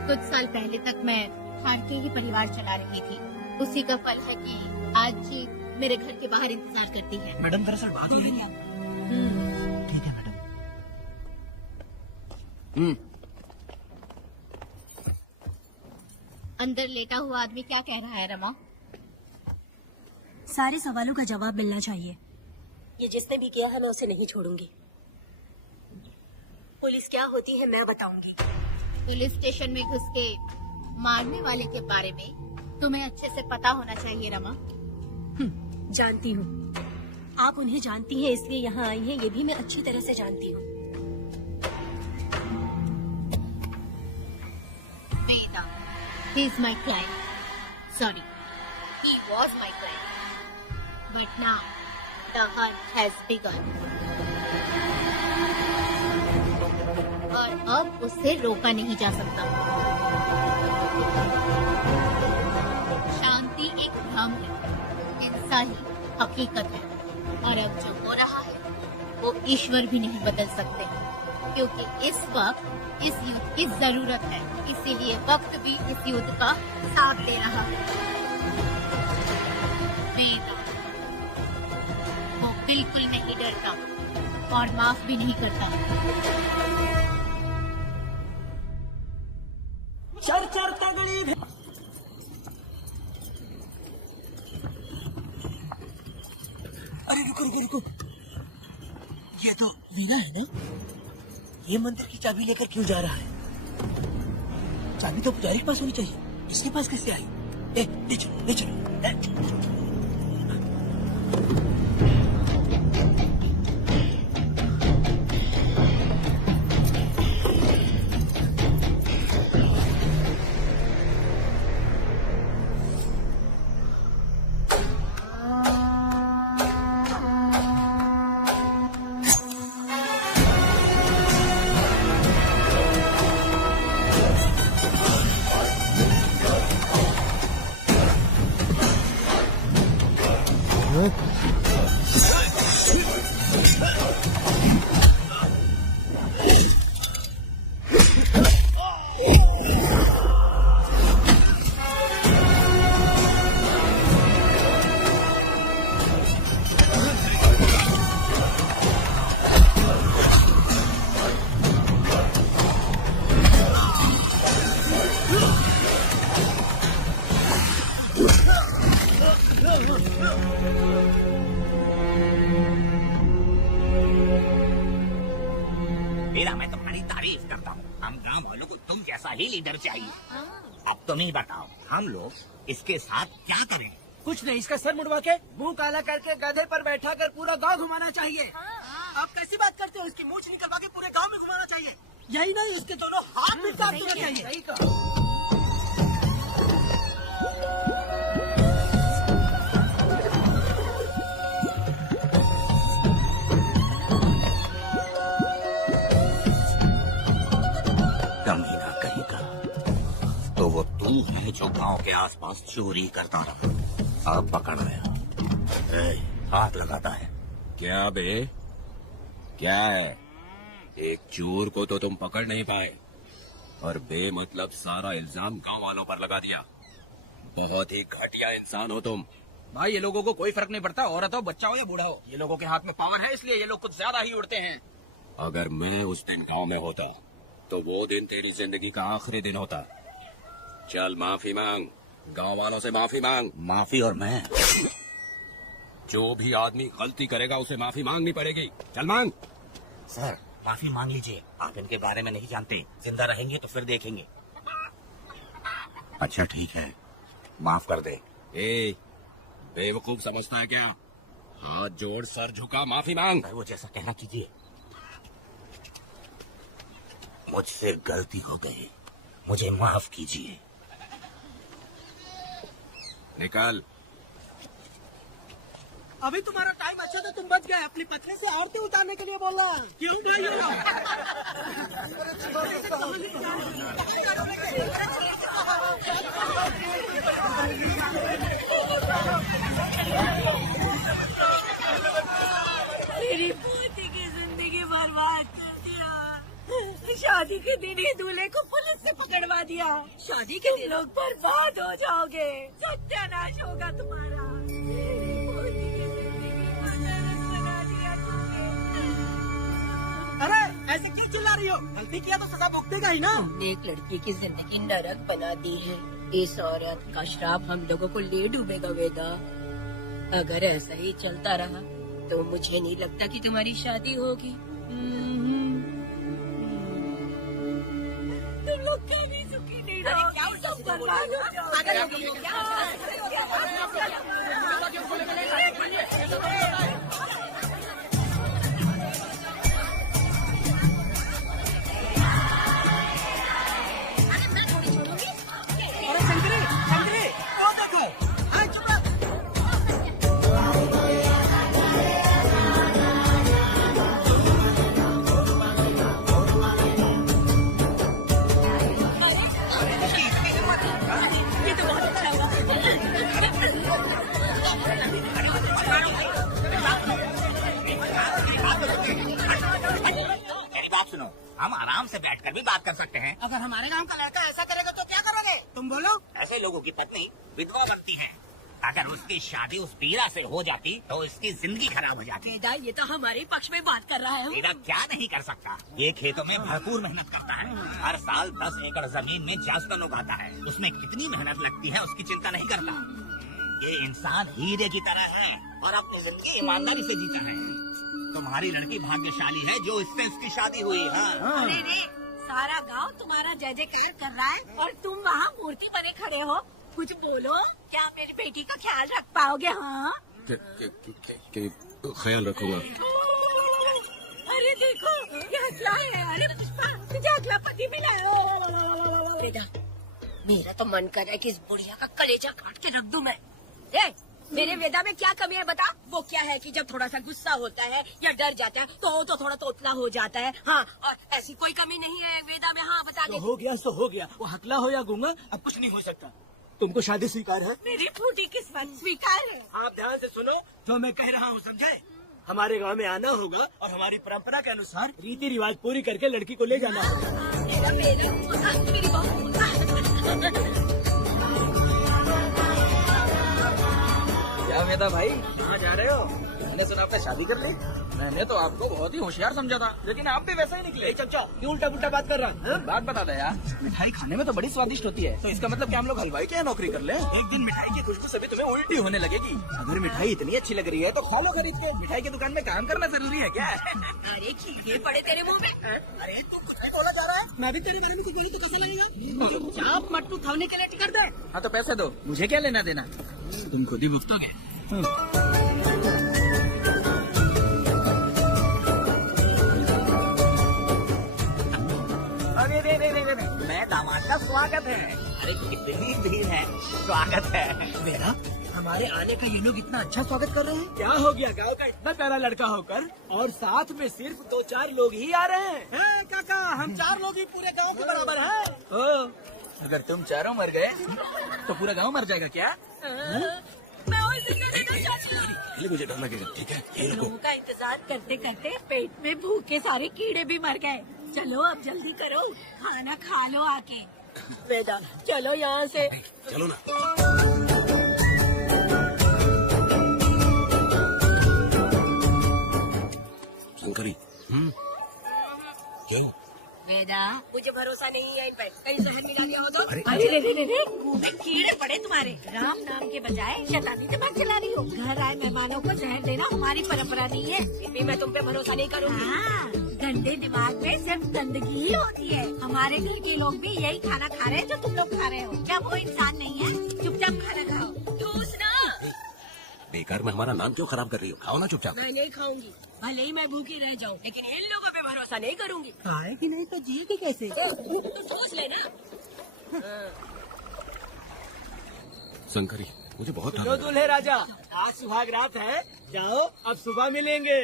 कुछ साल पहले तक मैं हार के ही परिवार चला रही थी। उसी का फल है कि आज मेरे घर के बाहर इंतजार करती है। मैडम दरअसल बात ये है। ठीक है मैडम। अंदर लेटा हुआ आदमी क्या कह रहा है रमा? सारे सवालों का जवाब मिलना चाहिए। ये जिसने भी किया है मैं उसे नहीं छोड़ूंगी। पुलिस क्या होती है मैं बताऊंगी। पुलिस स्टेशन में घुस के मारने वाले के बारे में तुम्हें अच्छे से पता होना चाहिए रमा। जानती हूँ। आप उन्हें जानती हैं इसलिए यहाँ आई हैं, ये भी मैं अच्छी तरह से जानती हूँ। वेदा, he is my client. Sorry, he was my client. But now the hunt has begun. और अब उसे रोका नहीं जा सकता। शांति एक भ्रम है, हिंसा ही हकीकत है। और अब जो हो रहा है वो ईश्वर भी नहीं बदल सकते, क्योंकि इस वक्त इस युद्ध की जरूरत है। इसीलिए वक्त भी इस युद्ध का साथ दे रहा है। वेदा, वो बिल्कुल नहीं डरता और माफ भी नहीं करता। चर चर तगड़ी। अरे रुको रुको रुको, ये तो वीरा है ना? ये मंदिर की चाबी लेकर क्यों जा रहा है? चाबी तो पुजारी के पास होनी चाहिए, इसके पास कैसे आई? ले चलो ले चलो। मेरा मैं तुम्हारी तारीफ करता हूँ। हम गांव वालों को तुम जैसा ही लीडर चाहिए। अब तुम ही बताओ, हम लोग इसके साथ क्या करें? कुछ नहीं, इसका सर मुड़वा के मुंह काला करके गधे पर बैठा कर पूरा गांव घुमाना चाहिए। आप कैसी बात करते हो? इसकी मूंछ निकलवा के पूरे गांव में घुमाना चाहिए। यही नहीं, इसके दोनों हाथ भी साफ होना चाहिए। सही कहा। कमीना कहीं का। तो वो तू है जो गांव के आसपास चोरी करता रहा। अब पकड़ गया। हाथ लगाता है। क्या बे? क्या है? एक चोर को तो तुम पकड़ नहीं पाए और बेमतलब सारा इल्जाम गांव वालों पर लगा दिया। बहुत ही घटिया इंसान हो तुम। भाई ये लोगों को कोई फर्क नहीं पड़ता, औरत हो, बच्चा हो या बूढ़ा हो। ये लोगों के हाथ में पावर है, इसलिए ये लोग कुछ ज्यादा ही उड़ते हैं। अगर मैं उस दिन गांव में होता तो वो दिन तेरी जिंदगी का आखिरी दिन होता। चल माफी मांग, गांव वालों से माफी मांग। माफी? और मैं? जो भी आदमी गलती करेगा उसे माफी मांगनी पड़ेगी। चल मांग। सर माफी मांग लीजिए, आप इनके बारे में नहीं जानते। जिंदा रहेंगे तो फिर देखेंगे। अच्छा ठीक है, माफ कर दे। ए, बेवकूफ समझता है क्या? हाथ जोड़, सर झुका, माफी मांग। वो जैसा कहना कीजिए। मुझसे गलती हो गई, मुझे माफ कीजिए। निकल। अभी तुम्हारा टाइम अच्छा था, तुम बच गए। अपनी पत्नी से आरती उतारने के लिए बोला। क्यों भाई? मेरी पोती की जिंदगी बर्बाद कर दिया। शादी के दिन ही दूल्हे को पुलिस से पकड़वा दिया। शादी के दिन लोग बर्बाद हो जाओगे, सत्यानाश होगा तुम्हारा। पोती की जिंदगी को नरक बना दिया तुमने। अरे ऐसे क्यों चिल्ला रही हो? गलती किया तो सजा भुगतेगा ही ना। हमने एक लड़की की जिंदगी नरक बना दी है। इस औरत का श्राप हम लोगों को ले डूबेगा वेदा। अगर ऐसा ही चलता रहा तो मुझे नहीं लगता कि तुम्हारी शादी होगी। तुम लोग कभी सुखी नहीं रहोगे। सब बर्बाद हो जाओगे। अरे शंकरी, शंकरी, वो देखो। हाँ, चुप रह। ये तो बहुत अच्छा हुआ। मेरी बात सुनो, हम आराम से बैठकर भी बात कर सकते हैं। अगर हमारे गांव का लड़का ऐसा करेगा तो क्या करोगे? तुम बोलो। ऐसे लोगों की पत्नी विधवा बनती है। अगर उसकी शादी उस पीरा से हो जाती तो इसकी जिंदगी खराब हो जाती। वेदा ये तो हमारे पक्ष में बात कर रहा है। पीरा क्या नहीं कर सकता। ये खेतों में भरपूर मेहनत करता है। हर साल 10 एकड़ जमीन में जासवन उगाता है। उसमें कितनी मेहनत लगती है उसकी चिंता नहीं करता। ये इंसान हीरे की तरह है और अपनी जिंदगी ईमानदारी से जीता है। तुम्हारी लड़की भाग्यशाली है जो इससे उसकी शादी हुई। हाँ। अरे रे, सारा गांव तुम्हारा जय जयकार कर रहा है और तुम वहाँ मूर्ति बने खड़े हो। कुछ बोलो, क्या मेरी बेटी का ख्याल रख पाओगे? हाँ ख्याल रखूंगा। अरे देखो ये हकला है। अरे पुष्पा, तुझे अगला पति मिला है। वेदा, मेरा तो मन कर रहा है कि इस बुढ़िया का कलेजा काट के रख दूं मैं। मेरे वेदा में क्या कमी है बता? वो क्या है कि जब थोड़ा सा गुस्सा होता है या डर जाता है तो थोड़ा तोतला हो जाता है। हाँ, और ऐसी कोई कमी नहीं है वेदा में। हाँ बता दे। हो गया सो हो गया। वो हकला हो या गूंगा अब कुछ नहीं हो सकता। तुमको शादी स्वीकार है? मेरी फूटी किस्मत स्वीकार है। आप ध्यान से सुनो जो मैं कह रहा हूँ, समझे? हमारे गांव में आना होगा और हमारी परंपरा के अनुसार रीति रिवाज पूरी करके लड़की को ले जाना होगा। क्या वेदा भाई, कहाँ जा रहे हो? मैंने सुना आपने शादी कर ली। मैंने तो आपको बहुत ही होशियार समझा था, लेकिन आप भी वैसा ही निकले। चचा क्यों उल्टा पुल्टा बात कर रहा है? बात बता दे यार, मिठाई खाने में तो बड़ी स्वादिष्ट होती है, तो इसका मतलब कि हम लोग हलवाई के यहाँ नौकरी कर ले? एक दिन मिठाई की खुशबू से भी तुम्हें उल्टी होने लगेगी। अगर मिठाई इतनी अच्छी लग रही है तो खा लो खरीद के। मिठाई की दुकान में काम करना जरूरी है क्या? अरे ये पड़े तेरे मुंह में। अरे तू कुछ नहीं बोला जा रहा है। मैं भी तेरे बारे में कुछ बोली तो कैसा लगेगा? चाप मट्टू खाने के लिए टिकट दे। हाँ तो पैसे दो, मुझे क्या लेना देना, तुम खुद ही भुगतोगे। मैं दामाद का स्वागत है। अरे कितनी भीड़ है, स्वागत है। मेरा हमारे आने का ये लोग इतना अच्छा स्वागत कर रहे हैं। क्या हो गया गांव का इतना प्यारा लड़का होकर और साथ में सिर्फ 2-4 लोग ही आ रहे हैं। काका हम 4 लोग ही पूरे गांव के बराबर हैं। ओ, अगर तुम चारों मर गए तो पूरा गांव मर जाएगा क्या? मैं और जिंदा रहना चाहती हूँ। पहले मुझे डर लगेगा, ठीक है? ये लोगों का इंतजार करते करते पेट में भूखे सारे कीड़े भी मर गए। चलो अब जल्दी करो, खाना खा लो आके। वेदा चलो यहाँ से। चलो ना। शंकरी, क्यों? वेदा मुझे भरोसा नहीं है इन पे, कहीं जहर मिला दिया हो तो। अरे रे मुंह में कीड़े पड़े तुम्हारे। राम नाम के बजाय शैतानी दिमाग चला रही हो। घर आए मेहमानों को जहर देना हमारी परंपरा नहीं है। फिर भी मैं तुम पे भरोसा नहीं करूँगी। हाँ, गंदे दिमाग में सिर्फ गंदगी ही होती है। हमारे घर के लोग भी यही खाना खा रहे हैं जो तुम लोग खा रहे हो। क्या वो इंसान नहीं है? चुपचाप खाना खाओ। ठूस ना। बेकार में हमारा नाम क्यों खराब कर रही हो? खाओ ना चुपचाप। मैं नहीं खाऊंगी, भले ही मैं भूखी रह जाऊँ, लेकिन इन लोगों पे भरोसा नहीं करूँगी। खाएगी नहीं तो जिएगी कैसे? तो ठूस लेना। शंकरी, मुझे बहुत डर लो लग रहा है। दूल्हे राजा, आज सुहाग रात है, जाओ अब सुबह मिलेंगे।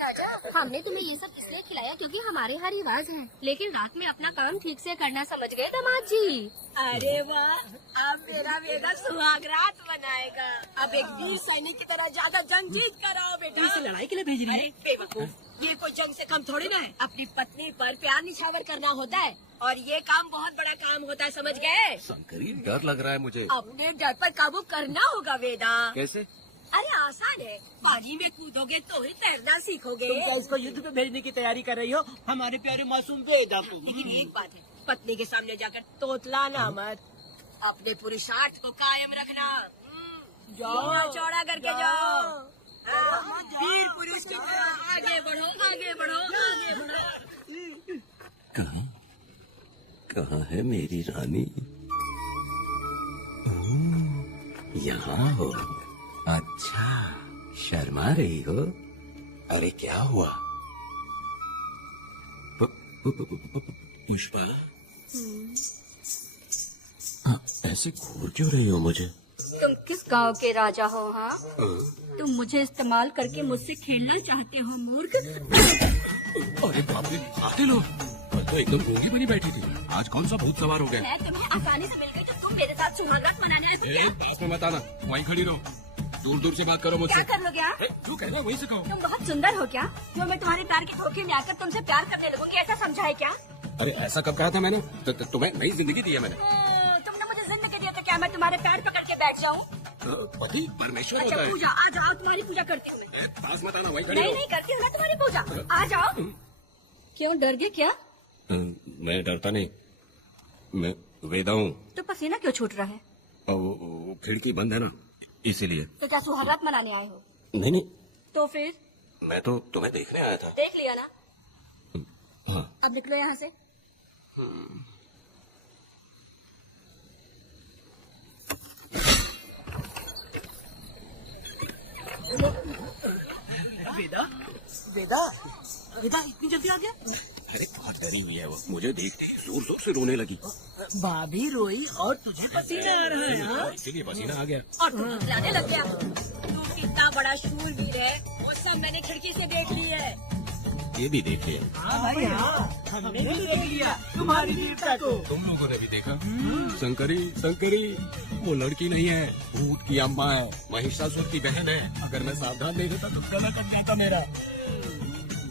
राजा, हमने तुम्हें ये सब इसलिए खिलाया क्योंकि हमारे यहाँ रिवाज है, लेकिन रात में अपना काम ठीक से करना समझ गए दामाद जी। अरे वाह, अब मेरा वेदा सुहाग रात बनाएगा। अब एक वीर सैनिक की तरह ज्यादा जंग जीत कर आओ बेटा। इसे लड़ाई के लिए भेज रही है? अरे बेवकूफ, ये कोई जंग से कम थोड़ी ना है। अपनी पत्नी पर प्यार निछावर करना होता है और ये काम बहुत बड़ा काम होता है, समझ गए? शंकरी, डर लग रहा है मुझे। अपने डर पर काबू करना होगा वेदा। कैसे? अरे आसान है, पानी में कूदोगे तो ही तैरना सीखोगे। तुम क्या इसको युद्ध पे भेजने की तैयारी कर रही हो? हमारे प्यारे मासूम वेदा को। लेकिन एक बात है, पत्नी के सामने जाकर तोतलाना मत, अपने पुरुषार्थ को कायम रखना। जाओ चौड़ा करके जाओ। वीर पुरुष की तरह आगे बढ़ो, आगे बढ़ो, आगे बढ़ो। कहाँ है मेरी रानी? यहाँ हो? अच्छा, शर्मा रही हो? अरे क्या हुआ? पुष्पा, ऐसे घूर क्यों रही हो मुझे? तुम किस गांव के राजा हो? हाँ, तुम मुझे इस्तेमाल करके मुझसे खेलना चाहते हो मूर्ख। अरे बाप रे, आते लो। कल तो एकदम गूंगी बनी बैठी थी, आज कौन सा भूत सवार हो गया? मैं तुम्हें आसानी से मिल गई तो तुम मेरे साथ सुहागरात मनाने आए हो क्या? पास में मत आना, वहीं खड़ी रहो। दूर दूर से बात करो मुझसे। क्या कर लोगे आप? जो कहना वही से कहो। तुम बहुत सुंदर हो क्या, जो मैं तुम्हारे प्यार के धोखे में आकर तुमसे प्यार करने लगूंगी, ऐसा समझा है क्या? अरे ऐसा कब कहा था मैंने? तुम्हें नई जिंदगी दी है मैंने। तुमने मुझे जिंदगी दी तो क्या मैं तुम्हारे पैर पकड़ के बैठ जाऊँ? पति परमेश्वर अच्छा होता है। पूजा, आ जाओ, तुम्हारी पूजा करती हूँ मैं। पास मत आना, वहीं खड़ी नहीं रहो। नहीं करती हूँ ना तुम्हारी पूजा, आ जाओ। क्यों डर गए क्या? मैं डरता नहीं, मैं वेदा हूँ। तो पसीना क्यों छूट रहा है? और वो खिड़की बंद है ना, इसीलिए। तो क्या सुहागरात मनाने आए हो? नहीं नहीं, तो फिर मैं तो तुम्हें देखने आया था। देख लिया ना, हाँ। अब निकलो यहाँ से। वेदा वेदा वेदा इतनी जल्दी आ गया? अरे बहुत डरी हुई है वो, मुझे देखते ही जोर जोर से रोने लगी। भाभी रोई और तुझे पसीना आ रहा है? हाँ? इसीलिए पसीना आ गया। और तू बतलाने लग गया। तू कितना बड़ा शूरवीर है, वो सब मैंने खिड़की से देख ली है। ये भी देखे। हाँ भाई हाँ, हमने भी देख लिया तुम्हारी वीरता को। तुम लोगों ने भी देखा? शंकरी शंकरी, वो लड़की नहीं है, भूत की अम्मा है, महिषासुर की बहन है। अगर मैं सावधान नहीं रहता तो गला कट जाता मेरा।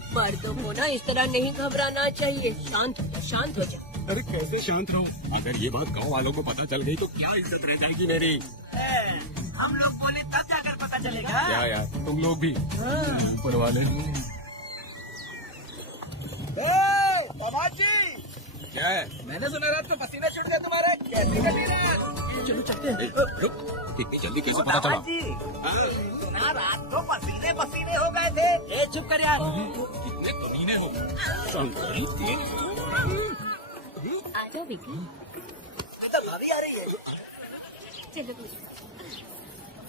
मर्दों को ना इस तरह नहीं घबराना चाहिए, शांत हो जा, शांत हो जा। अरे कैसे शांत रहूं? अगर ये बात गांव वालों को पता चल गई तो क्या इज्जत रह जाएगी मेरी? हम लोग बोले तब जाकर पता चलेगा। क्या यार, तुम लोग भी ऊपर वाले। दामाद जी, क्या है? मैंने सुना रात को पसीना छूट गया तुम्हारे, कैसे कटी रात? चलो चलते हैं। रुक, इतनी जल्दी कैसे पता चला? दामाद जी, सुना रात को पसीने पसीने हो गए थे। ए चुप कर यार। कितने कमीने हो शंकरी। आ जाओ बेटी, तो भाभी आ रही है। चलो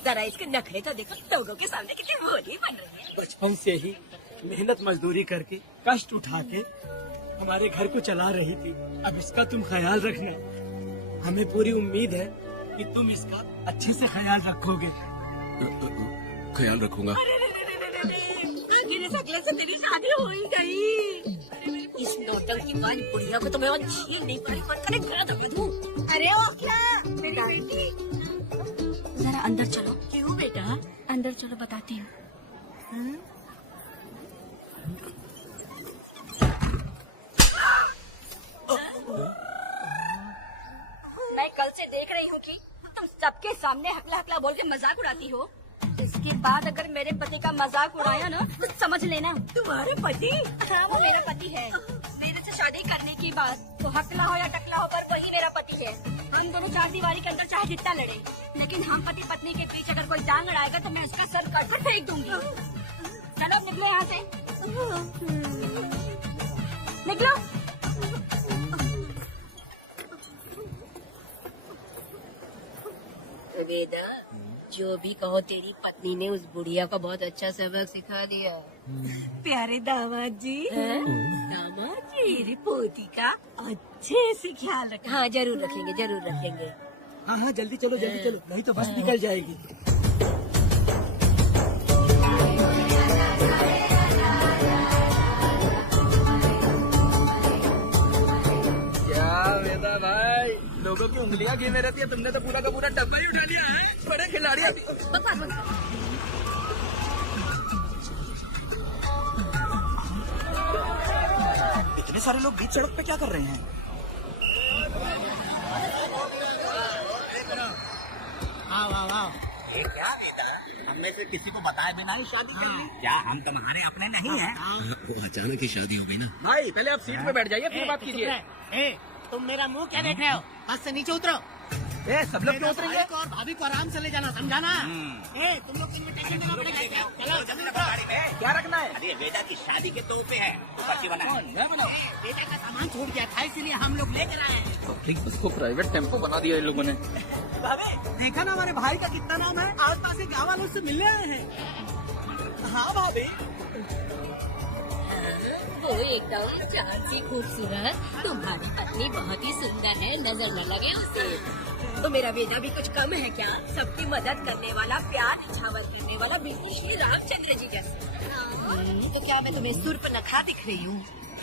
जरा इसके नखरे तो देखो, लोगों के सामने कितनी भोली बन रही है। बचपन से ही मेहनत मजदूरी करके कष्ट उठा के हमारे घर को चला रही थी। अब इसका तुम ख्याल रखना। हमें पूरी उम्मीद है कि तुम इसका अच्छे से ख्याल रखोगे। ख्याल रखूंगा। मेरे सकले से तेरी शादी हो ही गई। इस नौटंकीबाज बुढ़िया को तो मैं और झील नहीं पाई, पर करे घर दबा दूं। अरे ओ क्या मेरी बेटी, जरा अंदर चलो। क्यों बेटा? अंदर चलो, बताती हूँ। मैं कल से देख रही हूँ कि तुम सबके सामने हकला हकला बोल के मजाक उड़ाती हो। इसके बाद अगर मेरे पति का मजाक उड़ाया ना तो समझ लेना। तुम्हारे पति? हाँ, वो मेरा पति है। मेरे से शादी करने की बात तो हकला हो या टकला हो, पर वही मेरा पति है। हम दोनों चार दीवारी के अंदर चाहे जितना लड़े, लेकिन हम पति पत्नी के बीच अगर कोई टांग अड़ाएगा तो मैं उसका सर कट कर फेंक दूंगी। चलो अब निकलो यहाँ से, निकलो। वेदा, जो भी कहो तेरी पत्नी ने उस बुढ़िया को बहुत अच्छा सबक सिखा दिया। प्यारे दामाद जी, दामाद जी पोती का अच्छे से ख्याल रखना। हाँ जरूर रखेंगे, जरूर रखेंगे। हाँ हाँ, जल्दी चलो, जल्दी चलो, नहीं तो बस निकल जाएगी। क्या वेदा भाई, लोगों की उंगलियां गिने रहती है, तुमने तो पूरा का पूरा डब्बा ही उठा लिया है। बड़े खिलाड़ी अभी। इतने सारे लोग बीच सड़क पे क्या कर रहे हैं? ये क्या बेटा, हमने से किसी को बताए बिना ही शादी कर ली? क्या हम तुम्हारे अपने नहीं हैं? वो अचानक ही शादी हो गई ना। भाई पहले आप सीट पे बैठ जाइए, फिर बात कीजिए। तुम मेरा मुंह क्या देख रहे हो? बस से नीचे उतरो। सब लोग क्यों उतरेंगे? और भाभी को आराम से ले जाना, समझाना? तुम लोग इन्विटेशन देना पड़ेगा। चलो जल्दी उतरो। गाड़ी में क्या रखना है? अरे बेटा की शादी के तोहफे है, तो पर्ची बना है। बेटा का सामान छूट गया था, इसीलिए हम लोग लेकर आए हैं। पब्लिक बस को प्राइवेट टेम्पो बना दिया इन लोगों ने। भाभी देखा ना हमारे भाई का कितना नाम है, आस पास के गाँव वालों से मिलने आए हैं। हाँ भाभी, वो एकदम चांद सी खूबसूरत, तुम्हारी पत्नी बहुत ही सुंदर है, नजर न लगे उसे। तो मेरा बेटा भी कुछ कम है क्या? सबकी मदद करने वाला, प्यार निछावर करने वाला, बिल्कुल श्री रामचंद्र जी जैसे। तो क्या मैं तुम्हें सुर्प नखा दिख रही हूँ?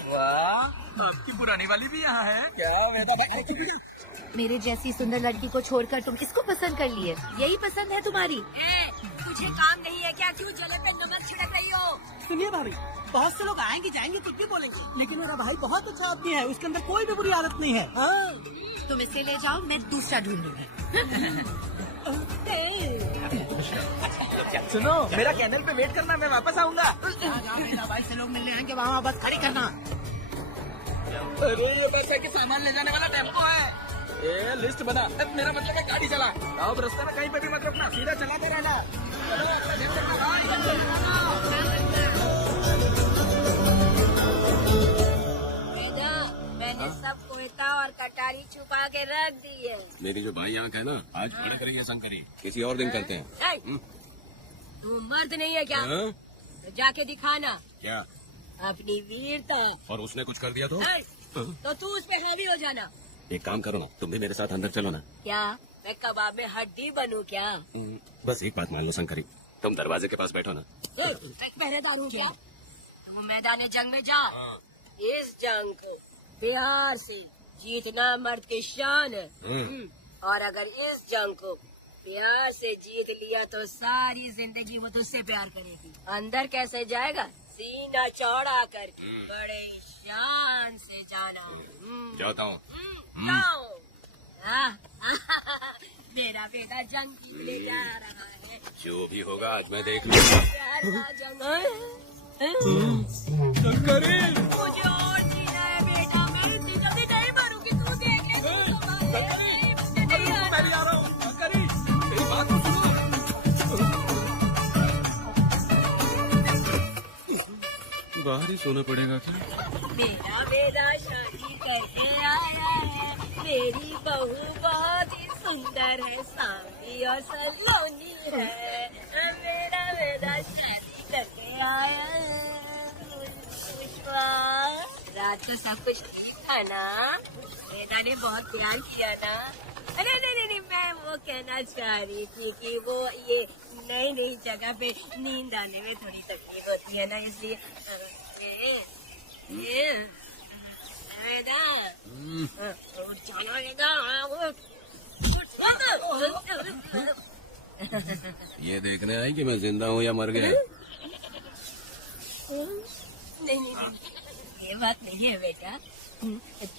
वाह, आपकी पुरानी वाली भी यहाँ है क्या वेदा भाई? मेरे जैसी सुंदर लड़की को छोड़कर तुम किसको पसंद कर लिए? यही पसंद है तुम्हारी? तुझे काम नहीं है क्या? क्यों जलन पे नमक छिड़क रही हो? सुनिए भाभी, बहुत से लोग आएंगे जाएंगे, कुछ भी बोलेंगे, लेकिन मेरा भाई बहुत अच्छा आदमी है, उसके अंदर कोई भी बुरी आदत नहीं है। तुम इसे ले जाओ, मैं दूसरा ढूंढूंगी। सुनो, मेरा कैनल पे वेट करना, मैं वापस आऊंगा। मेरा भाई से लोग मिलने आएंगे, वहाँ बस खड़ी करना। अरे ये बस है कि सामान ले जाने वाला टेम्पो है। ये लिस्ट बना, अब मेरा मतलब है गाड़ी चला। अब रास्ते में कहीं पे भी मत रुकना, सीधा चलाते रहना। चलो, अपना ध्यान रखना। मैंने सब कोयता और कटारी छुपा के रख दी है। मेरी जो भाई आंख है ना, आज भड़क रही है शंकरी, किसी और दिन करते हैं। तू मर्द नहीं है क्या? हाँ? तो जाके दिखाना क्या? अपनी वीरता। और उसने कुछ कर दिया तो? तो तू उस पे हावी हो जाना। एक काम करो ना, तुम भी मेरे साथ अंदर चलो ना। क्या मैं कबाब में हड्डी बनूं क्या? बस एक बात मान लो शंकरी, तुम दरवाजे के पास बैठो ना। मैं पहरेदार हूँ क्या? तुम मैदान जंग में जाओ। इस जंग को प्यार से जीतना मर्द की शान है। और अगर इस जंग को प्यार से जीत लिया तो सारी जिंदगी वो तुझसे प्यार करेगी। अंदर कैसे जाएगा? सीना चौड़ा कर बड़े शान से जाना। जाता हूँ। जाओ। मेरा बेटा जंग के लिए जा रहा है। जो भी होगा आज मैं देख लूंगा। प्यार का जंग। शंकरी, मुझे और जीना है बेटा, मैं इतनी जल्दी नहीं मरूंगी। तू देख ले, मैं आ रहा हूँ। शंकरी, मेरी बात तो सुनो। बाहर ही सोना पड़ेगा क्या? मेरा बेटा शादी करके आया है। मेरी बहू बहुत ही सुंदर है, सांवली और सलोनी है। मेरा बेटा शादी करके आया है। पुष्पा, रात को सब कुछ ठीक था ना? बेटा ने बहुत प्यार किया ना? नहीं, मैं वो कहना चाह रही थी कि वो ये नई नई जगह पे नींद आने में थोड़ी तकलीफ होती है ना, इसलिए ये देखने आई कि मैं जिंदा हूँ या मर गया। नहीं, ये बात नहीं है बेटा।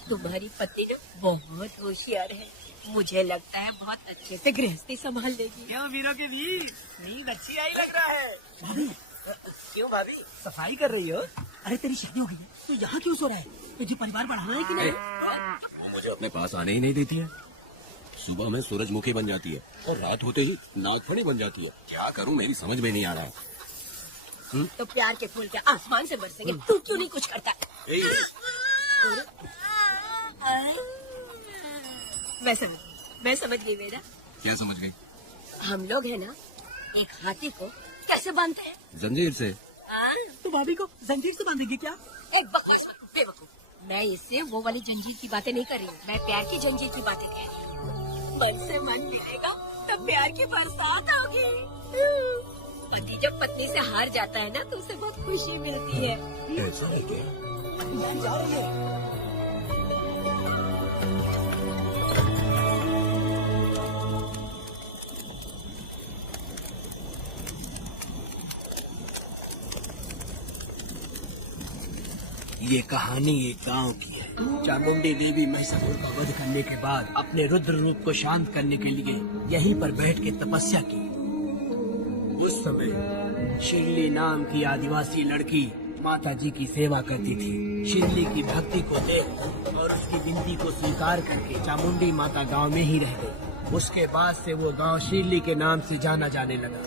तुम्हारी पत्नी ना बहुत होशियार है, मुझे लगता है बहुत अच्छे से गृहस्थी संभाल लेगी। क्यों वीरों के वीर, नींद अच्छी आई लग रहा है। क्यों भाभी सफाई कर रही हो? अरे तेरी शादी हो गई है तो यहाँ क्यों सो रहा है? तुझे परिवार बढ़ाना है कि नहीं? मुझे अपने पास आने ही नहीं देती है। सुबह में सूरजमुखी बन जाती है और रात होते ही नागफनी बन जाती है। क्या करूँ मेरी समझ में नहीं आ रहा। तो प्यार के फूल क्या आसमान से बरसेंगे? तू क्यों नहीं कुछ करता? मैं समझ गई बेटा। क्या समझ गई? हम लोग है ना एक हाथी को कैसे बांधते हैं? जंजीर से। तो भाभी को जंजीर से बांधेगी क्या? एक बकवास मत, बेवकूफ। मैं इससे वो वाली जंजीर की बातें नहीं कर रही हूँ, मैं प्यार की जंजीर की बातें कह रही हूँ। मन से मन मिलेगा तब प्यार की बरसात होगी। पति जब पत्नी से हार जाता है ना तो उसे बहुत खुशी मिलती है। ऐसा है क्या? जा रही है। ये कहानी एक गांव की है। चामुंडी देवी महिषासुर का वध करने के बाद अपने रुद्र रूप को शांत करने के लिए यहीं पर बैठ के तपस्या की। उस समय शिरली नाम की आदिवासी लड़की माता जी की सेवा करती थी। शिरली की भक्ति को देख और उसकी विनती को स्वीकार करके चामुंडी माता गांव में ही रह गई। उसके बाद से वो गांव शिरली के नाम से जाना जाने लगा।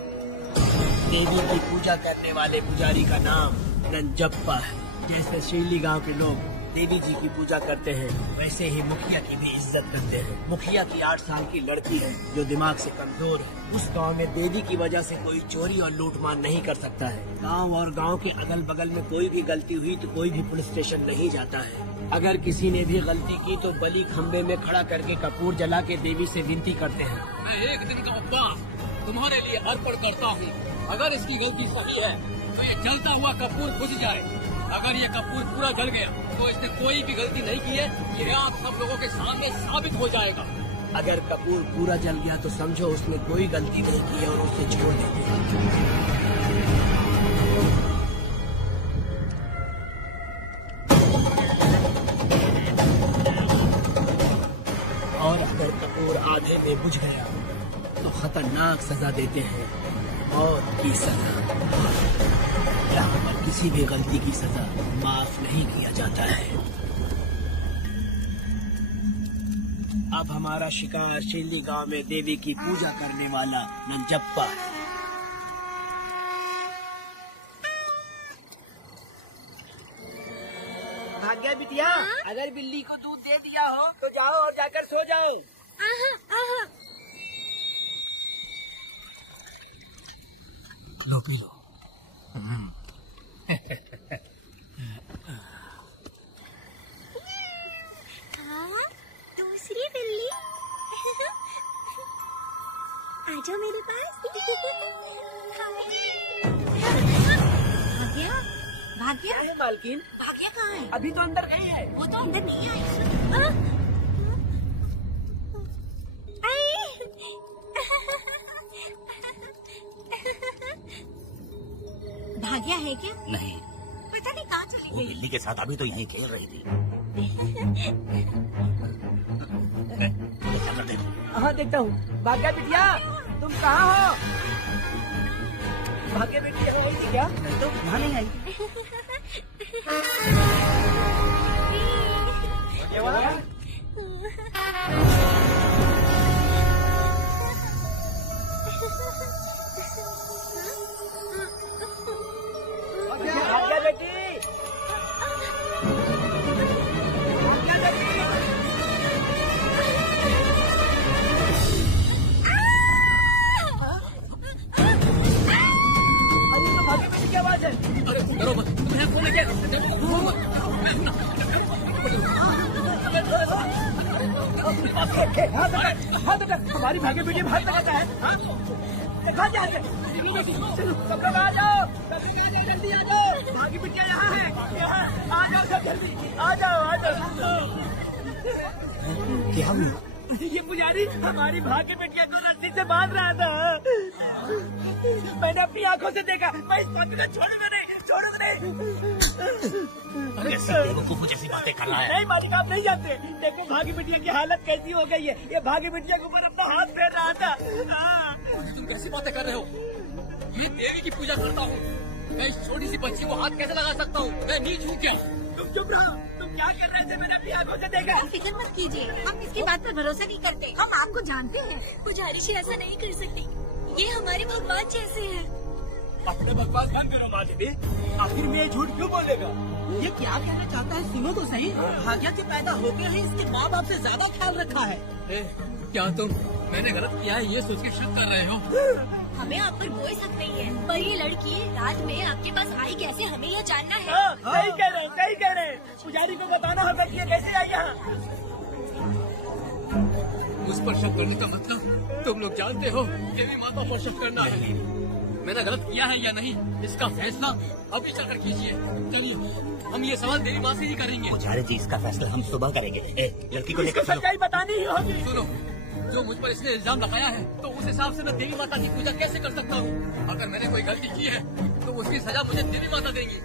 देवी की पूजा करने वाले पुजारी का नाम नंजप्पा है। जैसे शिरली गांव के लोग देवी जी की पूजा करते हैं, वैसे ही मुखिया की भी इज्जत करते हैं। मुखिया की 8 साल की लड़की है जो दिमाग से कमजोर है। उस गांव में देवी की वजह से कोई चोरी और लूटमार नहीं कर सकता है। गांव और गांव के अगल बगल में कोई भी गलती हुई तो कोई भी पुलिस स्टेशन नहीं जाता है। अगर किसी ने भी गलती की तो बलि खम्बे में खड़ा करके कपूर जला के देवी से विनती करते हैं। मैं एक दिन का उपवास तुम्हारे लिए अर्पण करता हूँ। अगर इसकी गलती सही है तो ये जलता हुआ कपूर बुझ जाए। अगर ये कपूर पूरा जल गया तो इसने कोई भी गलती नहीं की है, ये आप सब लोगों के सामने साबित हो जाएगा। अगर कपूर पूरा जल गया तो समझो उसने कोई गलती नहीं की और उसे छोड़ देते। और अगर कपूर आधे में बुझ गया तो खतरनाक सजा देते हैं, मौत की सजा। यहाँ पर किसी भी गलती की सजा माफ नहीं किया जाता है। अब हमारा शिकार शिरली गांव में देवी की पूजा करने वाला नंजप्पा है। भाग्या बिटिया, अगर बिल्ली को दूध दे दिया हो तो जाओ और जाकर सो जाओ। लो पी लो। दूसरी बिल्ली आजा मेरे पास। भाग्या, भाग्या, मालकिन भाग्या कहाँ है? अभी तो अंदर गई है। वो तो अंदर नहीं आई। भाग्या है क्या? नहीं, पता नहीं कहाँ चली वो गई। बिल्ली के साथ अभी तो यहीं खेल रही थी। क्या करते हो? हाँ देखता हूँ। भाग्या बिटिया, तुम कहाँ हो? भाग्या बिटिया आई थी क्या? नहीं तो वहाँ नहीं आई। ये वाला? भाग्या बेटी, अरे डरो मत, तुम्हें फोन लगे। हाथ उठा, हमारी भागे बेटी हाथ लगाता है। चलो सब लोग आ जाओ, जल्दी आ जाओ, भागी बिटिया यहाँ है, आ जाओ सब जल्दी, आ जाओ। क्या हुआ? ये पुजारी हमारी भागी बिटिया को रस्सी से बांध रहा था। मैंने अपनी आंखों से देखा, मैं इस पापी को छोड़ूंगा नहीं। कैसी बेवकूफों जैसी बातें कर रहा है। नहीं मालिक, आप नहीं जानते। देखो भागी बिटिया की हालत कैसी हो गई है। ये भागी बिटिया के ऊपर अपना हाथ फेर रहा था। तुम कैसी बातें कर रहे हो? ये देवी की पूजा करता हूँ, मैं इस छोटी सी बच्ची को हाथ कैसे लगा सकता हूँ? मैं नीच हूँ क्या? तुम चुप रहो, तुम क्या कर रहे थे? मैंने अपनी आंखों से देखा। फिक्र मत कीजिए, हम इसकी बात पर भरोसा नहीं करते। हम आपको जानते हैं। पुजारी जी ऐसा नहीं कर सकती, ये हमारे भगवान जैसे हैं। अपने बकवास बंद करो माँ देवी। आखिर में ये झूठ क्यों बोलेगा? ये क्या कहना चाहता है सुनो तो सही। भाग्या के पैदा हो गए हैं, इसके माँ बाप से ज्यादा ख्याल रखा है। क्या तुम मैंने गलत किया है ये सोच के शक कर रहे हो? हमें आप पर कोई शक नहीं है, पर ये लड़की रात में आपके पास आई कैसे, हमें यह जानना है। सही कह रहे हैं, सही कह रहे हैं। पुजारी को बताना होगा कि ये कैसे आई यहाँ। मुझ पर शक करने का मतलब तुम लोग जानते हो देवी माता पर शक करना है। मैंने गलत किया है या नहीं, इसका फैसला अभी चलकर कीजिए। चलिए हम ये सवाल देवी माँ से ही करेंगे। पुजारी जी इसका फैसला हम सुबह करेंगे। लड़की को लेकर चलो। सच्चाई बतानी ही होगी। सुनो, जो मुझ पर इसने इल्जाम लगाया है तो उस हिसाब से मैं देवी माता की पूजा कैसे कर सकता हूँ? अगर मैंने कोई गलती की है तो उसकी सजा मुझे देवी माता देंगी।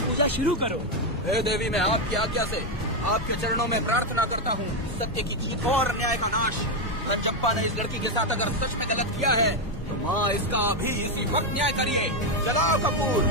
पूजा शुरू करो। हे देवी, मैं आपकी आज्ञा से आपके चरणों में प्रार्थना करता हूँ, सत्य की जीत और न्याय का नाश। रंजप्पा ने इस लड़की के साथ अगर सच में गलत किया है तो माँ इसका अभी इसी वक्त न्याय करिए। चलाओ कपूर।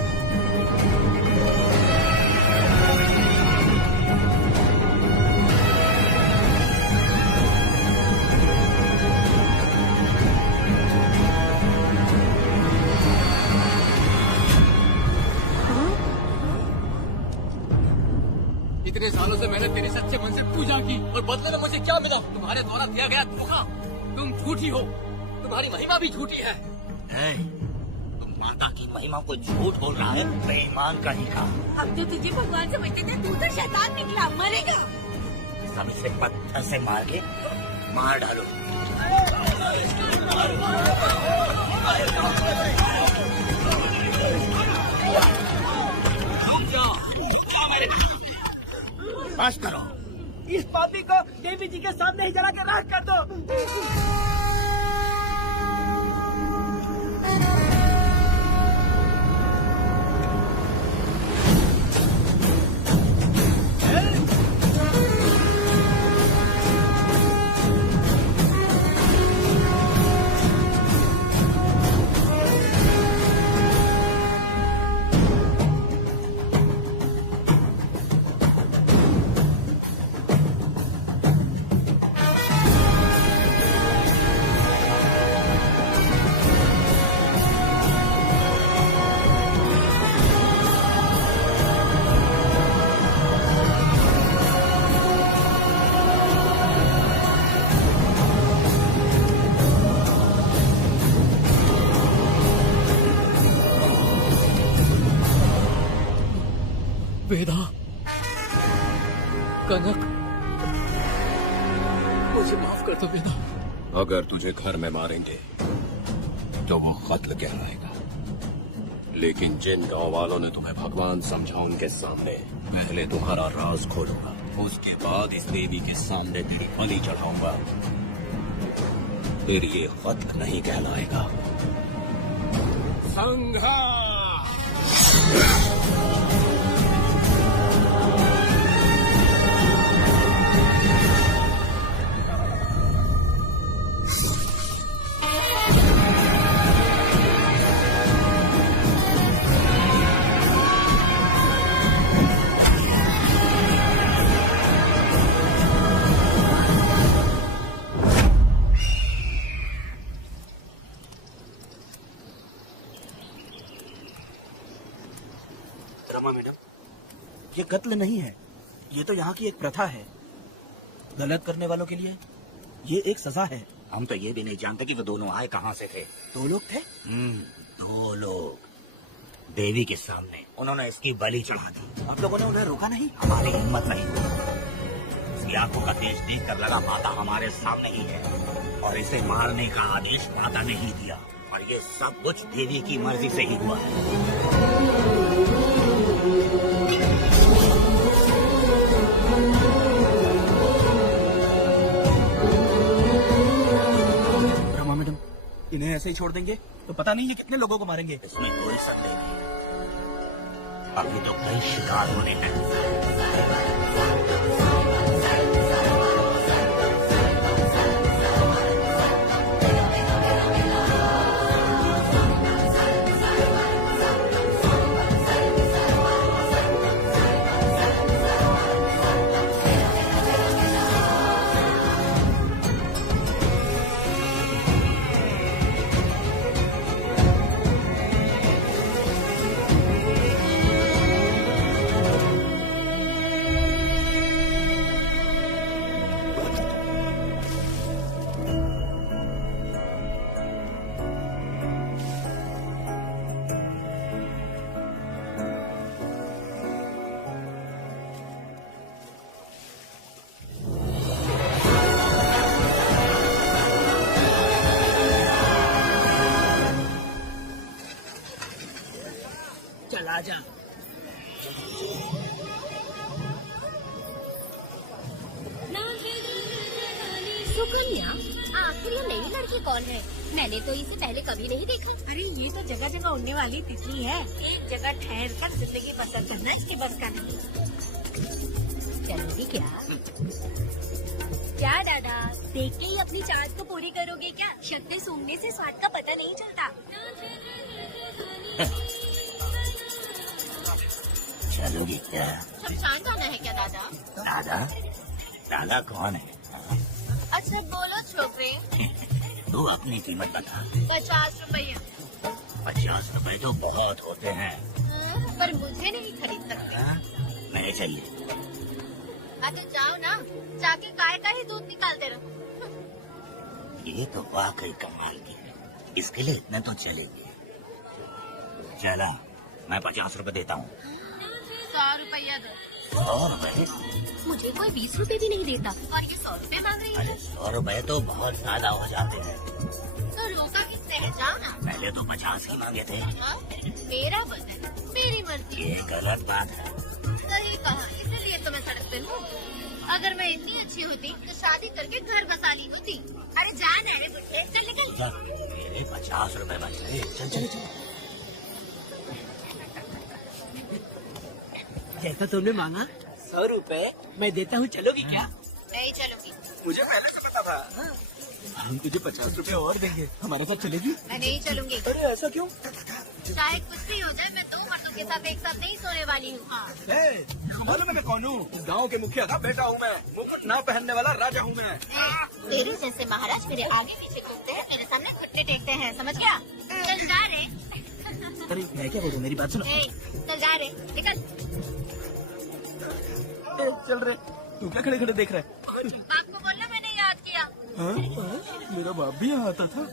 इतने सालों से मैंने तेरे सच्चे मन से पूजा की और बदले में मुझे क्या मिला? तुम्हारे द्वारा दिया गया धोखा। तुम झूठी हो, तुम्हारी महिमा भी झूठी है। तुम माता की महिमा को झूठ बोल रहा है, बेईमान कहीं का। अब जो तुझे भगवान समझते थे, तू तो शैतान निकला, मरेगा। सब इसे पत्थर से मार के मार डालो। बस करो। इस पापी को देवी जी के सामने ही जला के राख कर दो। वेदा, कनक, मुझे माफ कर दो वेदा। अगर तुझे घर में मारेंगे तो वो कत्ल कहलाएगा, लेकिन जिन गांव वालों ने तुम्हें भगवान समझा उनके सामने पहले तुम्हारा राज खोलूंगा, उसके बाद इस देवी के सामने तेरी बलि चढ़ाऊंगा। फिर ये कत्ल नहीं कहलाएगा। संघर्ष। रमा मैडम, ये कत्ल नहीं है, ये तो यहाँ की एक प्रथा है। गलत करने वालों के लिए ये एक सजा है। हम तो ये भी नहीं जानते कि वो दोनों आए कहाँ से थे। 2 लोग थे। 2 लोग देवी के सामने उन्होंने इसकी बलि चढ़ा दी। आप लोगों ने उन्हें रोका नहीं? हमारी हिम्मत नहीं हुई। इसकी आंखों का तेज देख कर लगा माता हमारे सामने ही है और इसे मारने का आदेश माता ने ही दिया और ये सब कुछ देवी की मर्जी से ही हुआ है। रमा मैडम, इन्हें ऐसे ही छोड़ देंगे तो पता नहीं ये कितने लोगों को मारेंगे। इसमें कोई संदेह नहीं है। अभी तो कई शिकार होने हैं। चला जा। सुकन्या, आखिर ये नई लड़की कौन है? मैंने तो इसे पहले कभी नहीं देखा। अरे ये तो जगह जगह उड़ने वाली तितली है। एक जगह ठहर कर जिंदगी बसर करना इसके बस का नहीं। चलोगी क्या? क्या दादा, देख के ही अपनी चाहत को पूरी करोगे क्या? शक्ति सूंघने से स्वाद का पता नहीं चलता। चलोगी क्या? शमशान जाना है क्या दादा? दादा? दादा कौन है? अच्छा बोलो छोकरे। तू अपनी कीमत बता। 50 रुपया। 50 रुपए तो बहुत होते हैं। पर मुझे नहीं खरीद सकते। नहीं चाहिए। अरे जाओ ना, जाके गाय का ही दूध निकालते रहो। ये तो वाकई कमाल की है। इसके लिए इतने तो चलेंगे। चला, मैं 50 रुपए देता हूँ। 100 रुपया दो। 100 रुपए? मुझे कोई 20 रुपए भी नहीं देता और ये 100 रुपए मांग रही है। अरे 100 रुपए तो बहुत ज्यादा हो जाते हैं। तो रोका किससे है? जाओ ना। पहले तो 50 ही मांगे थे। मेरा बदन, मेरी मर्जी। ये गलत बात है। सही कहा, इसलिए तो मैं सड़क पे हूँ। अगर मैं इतनी अच्छी होती तो शादी करके घर बसा ली होती। अरे जान है रे बुढ़े, चल निकल। मेरे 50 रुपए बच गए। चल चल चल। जैसा तुमने मांगा 100 रुपए मैं देता हूँ, चलोगी क्या? नहीं चलूंगी। मुझे पहले से पता था। हम तुझे 50 रुपए और देंगे, हमारे साथ चलेगी? मैं नहीं चलूंगी। अरे ऐसा क्यों? चाहे कुछ भी हो जाए, मैं 2 मर्दों के साथ एक साथ नहीं सोने वाली हूँ। हाँ। मालूम है मैं कौन हूँ? इस गाँव के मुखिया का बेटा हूँ मैं। मुकुट ना पहनने वाला राजा हूँ मैं। तेरे जैसे महाराज मेरे आगे पीछे घूमते हैं, मेरे सामने घुटने टेकते हैं, समझ गया? चल जा रे। अरे मैं क्या बोलूँ, मेरी बात सुनो। चल जा रे, निकल। चल रहे, तू क्या खड़े खड़े देख रहा है? बाप को बोलना मैंने याद किया। हाँ? मेरा बाप भी यहाँ आता था।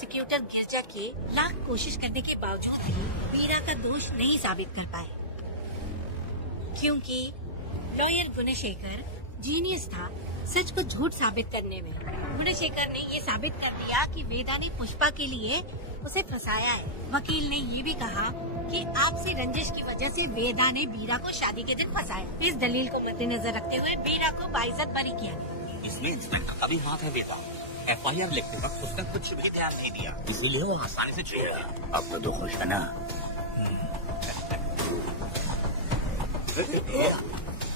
प्रोसिक्यूटर गिरजा के लाख कोशिश करने के बावजूद भी मीरा का दोष नहीं साबित कर पाए, क्योंकि लॉयर गुणशेखर जीनियस था सच को झूठ साबित करने में। गुणशेखर ने ये साबित कर दिया कि वेदा ने पुष्पा के लिए उसे फंसाया है। वकील ने ये भी कहा कि आपसी रंजिश की वजह से वेदा ने वीरा को शादी के दिन फंसाया। इस दलील को मद्देनजर रखते हुए वीरा को बाइज्जत बरी किया गया। इसमें इंस्पेक्टर का भी हाथ है वेदा। FIR लिखते वक्त उसने कुछ भी ध्यान नहीं दिया, इसीलिए वो आसानी से छूट गया। अब तो खुश है ना?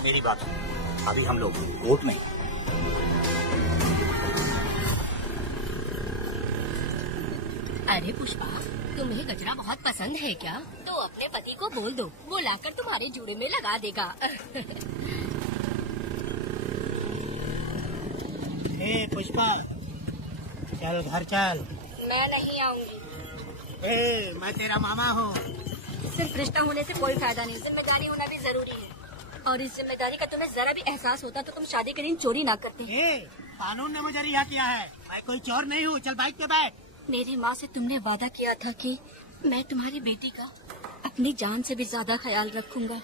मेरी बात सुनो, अभी हम लोग कोर्ट में। अरे पुष्पा, तुम्हें गजरा बहुत पसंद है क्या? तो अपने पति को बोल दो, वो लाकर तुम्हारे जूड़े में लगा देगा। ए पुष्पा, चल घर चल। मैं नहीं आऊंगी। ए, मैं तेरा मामा हूँ। सिर्फ रिश्ता होने से कोई फायदा नहीं, जिम्मेदारी होना भी जरूरी है। और इस जिम्मेदारी का तुम्हें जरा भी एहसास होता तो तुम शादी के दिन चोरी ना करते। कानून ने मुझे रिहा किया है, मैं कोई चोर नहीं हूँ। चल बाइक पे बैठ। मेरी माँ से तुमने वादा किया था कि मैं तुम्हारी बेटी का अपनी जान से भी ज्यादा ख्याल रखूंगा,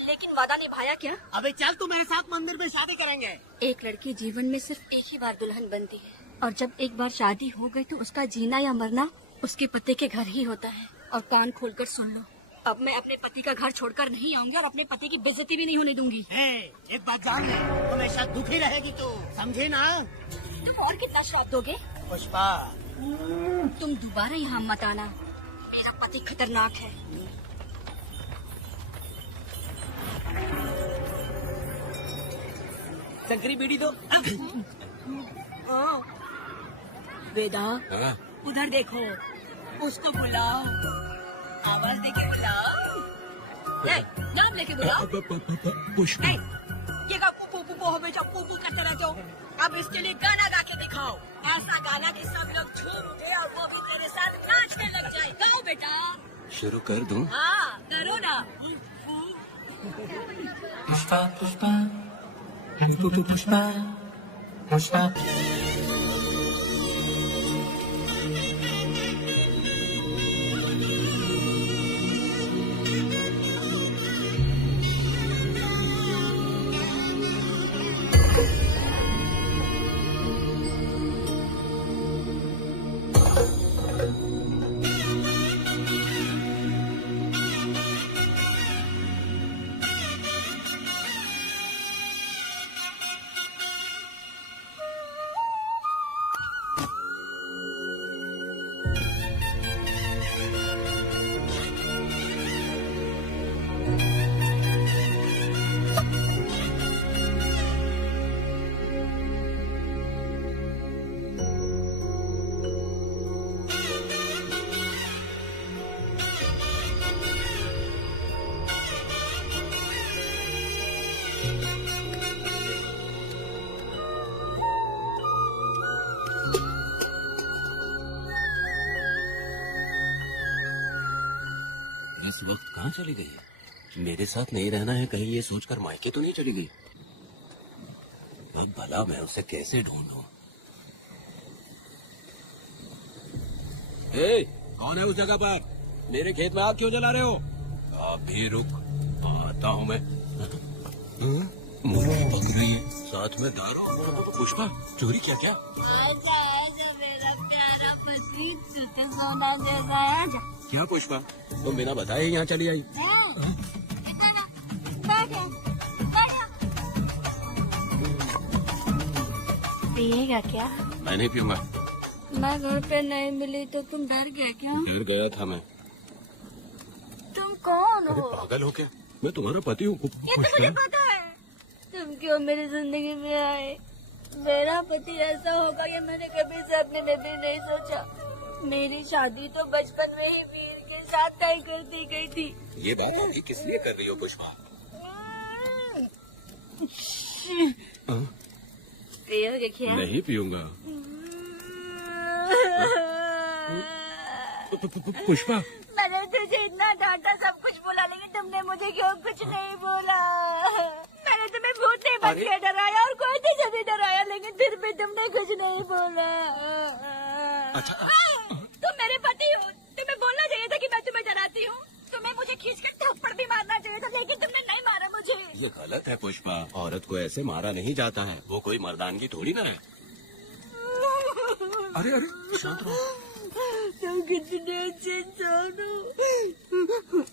लेकिन वादा निभाया क्या? अबे चल, तू मेरे साथ मंदिर में शादी करेंगे। एक लड़की जीवन में सिर्फ एक ही बार दुल्हन बनती है, और जब एक बार शादी हो गई तो उसका जीना या मरना उसके पति के घर ही होता है। और कान खोलकर सुन लो, अब मैं अपने पति का घर छोड़कर नहीं आऊंगी और अपने पति की बेइज्जती भी नहीं होने दूंगी। एक बात जान ले, हमेशा दुखी रहेगी तू, समझे ना? तुम और कितना श्राप दोगे? पुष्पा, तुम दोबारा यहाँ मत आना, मेरा पति खतरनाक है। शंकरी बीड़ी दो। वेदा, हाँ? उधर देखो, उसको बुलाओ, आवाज देके बुलाओ। नाम लेके बुलाओ। पुष्पा, ये का पुपू पुपू हमेशा पुपू करते रहते हो। अब इसके लिए गाना गा के दिखाओ, ऐसा गाना कि सब लोग झूम उठे और वो भी तेरे साथ नाचने लग जाए। गाओ बेटा। शुरू कर दूं? हाँ, करो ना। पुष्पा पुष्पा पुष्पा पुष्पा। इस वक्त कहाँ चली गई? मेरे साथ नहीं रहना है कहीं ये सोचकर मायके तो नहीं चली गई? अब भला मैं उसे कैसे ढूंढूं? कौन है उस जगह पर? मेरे खेत में आग क्यों जला रहे हो? आप भी रुक, आता हूँ मैं। मुर्गी पक रही है, साथ में दारू। पुष्पा, चोरी क्या? क्या आजा आजा मेरा प्यारा पति, तुझे सोना देगा। आजा। क्या पुष्पा, तुम बिना बताए यहाँ चली आई? पिएगा क्या? मैं नहीं पीऊंगा। मैं घर पे नहीं मिली तो तुम डर गए क्या? डर गया था मैं। तुम कौन अरे हो? पागल हो क्या? मैं तुम्हारा पति हूँ। ये तो मुझे पता है। तुम क्यों मेरी जिंदगी में आए? मेरा पति ऐसा होगा ये मैंने कभी सपने में भी नहीं सोचा। मेरी शादी तो बचपन में ही वीर के साथ तय कर दी गई थी। ये बात अभी किस लिए कर रही हो पुष्पा? पियोगे क्या? नहीं पीऊंगा। पुष्पा, मैंने तुझे इतना डांटा, सब कुछ बोला, लेकिन तुमने मुझे क्यों कुछ नहीं बोला? मैंने तुम्हें भूत नहीं बन के डराया और कोई से भी डराया, लेकिन फिर भी तुमने कुछ नहीं बोला। अच्छा तुम मेरे पति हो, तुम्हें बोलना चाहिए था कि मैं तुम्हें डराती हूँ। तुम्हें मुझे खींच कर थप्पड़ भी मारना चाहिए था, लेकिन तुमने नहीं मारा मुझे। ये गलत है पुष्पा, औरत को ऐसे मारा नहीं जाता है, वो कोई मर्दानगी थोड़ी ना है। अरे अरे शांत रहो। तुम कितने अच्छे इंसान हो।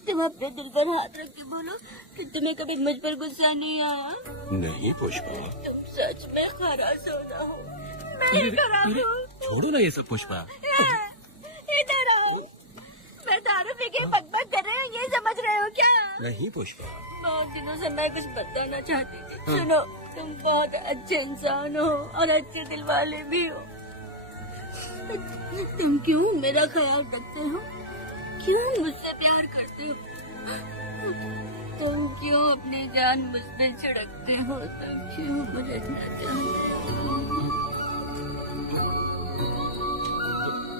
तुम अपने दिल पर हाथ रख के बोलो कि तुम्हें कभी मुझ पर गुस्सा नहीं आया। नहीं पुष्पा, तुम सच में खरा सोना हो। मैं ही खराब हूँ। छोड़ो ना ये सब पुष्पा। इधर आओ। मैं दारू पी के बकबक कर रहे हैं, ये समझ रहे हो क्या? नहीं पुष्पा, बहुत दिनों से मैं कुछ बताना चाहती थी। सुनो, तुम बहुत अच्छे इंसान हो और अच्छे दिल वाले भी हो। तुम क्यों मेरा ख्याल रखते हो? क्यों मुझसे प्यार करते हो? तुम क्यों अपनी जान मुझ पे छिड़कते हो? तुम क्यों मुझे इतना चाहते हो?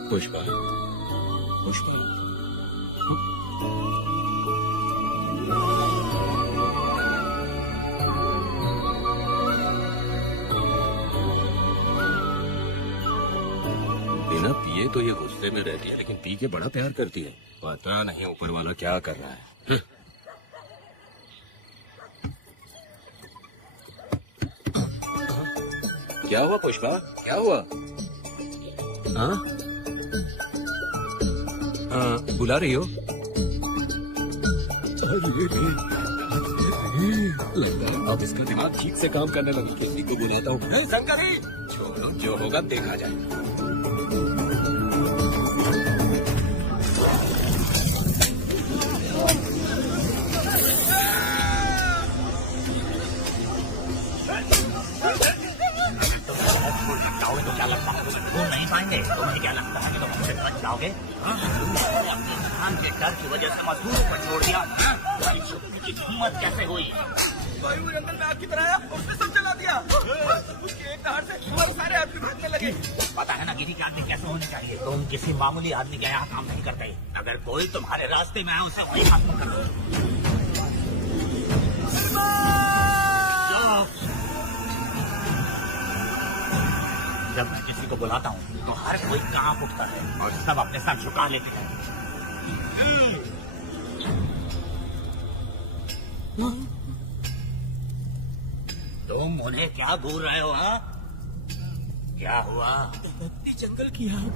पुष्पा, पुष्पा, बिना पिए तो ये गुस्से में रहती है, लेकिन पी के बड़ा प्यार करती है। पता नहीं ऊपर वाला क्या कर रहा है। क्या हुआ पुष्पा, क्या हुआ? हाँ? बुला रही हो? लगता है अब इसका दिमाग ठीक से काम करने लगा। किसी को बुलाता हूँ। नहीं शंकरी, छोड़ो, जो होगा देखा जाएगा। तो क्या लगता है तुम नहीं पाएंगे? तुम्हें क्या लगता है कि तुम हमसे बच जाओगे? अपने खान के डर की वजह से मजदूरों पर छोड़ दिया। की हिम्मत कैसे हुई? भाई वो जंगल में आग की तरह आया, उसने सब जला दिया। उसके एक दहाड़ से बहुत सारे आदमी भागने लगे। पता है ना गिरी के आदमी कैसे होने चाहिए? तुम किसी मामूली आदमी के यहाँ काम नहीं करते। अगर कोई तुम्हारे रास्ते में आए उसे वही खत्म कर दो। जब मैं किसी को बुलाता हूँ तो हर कोई कांप उठता है और सब अपने साथ झुका लेते हैं। तुम उन्हें क्या घूर रहे हो? हाँ, क्या हुआ? जंगल की आग।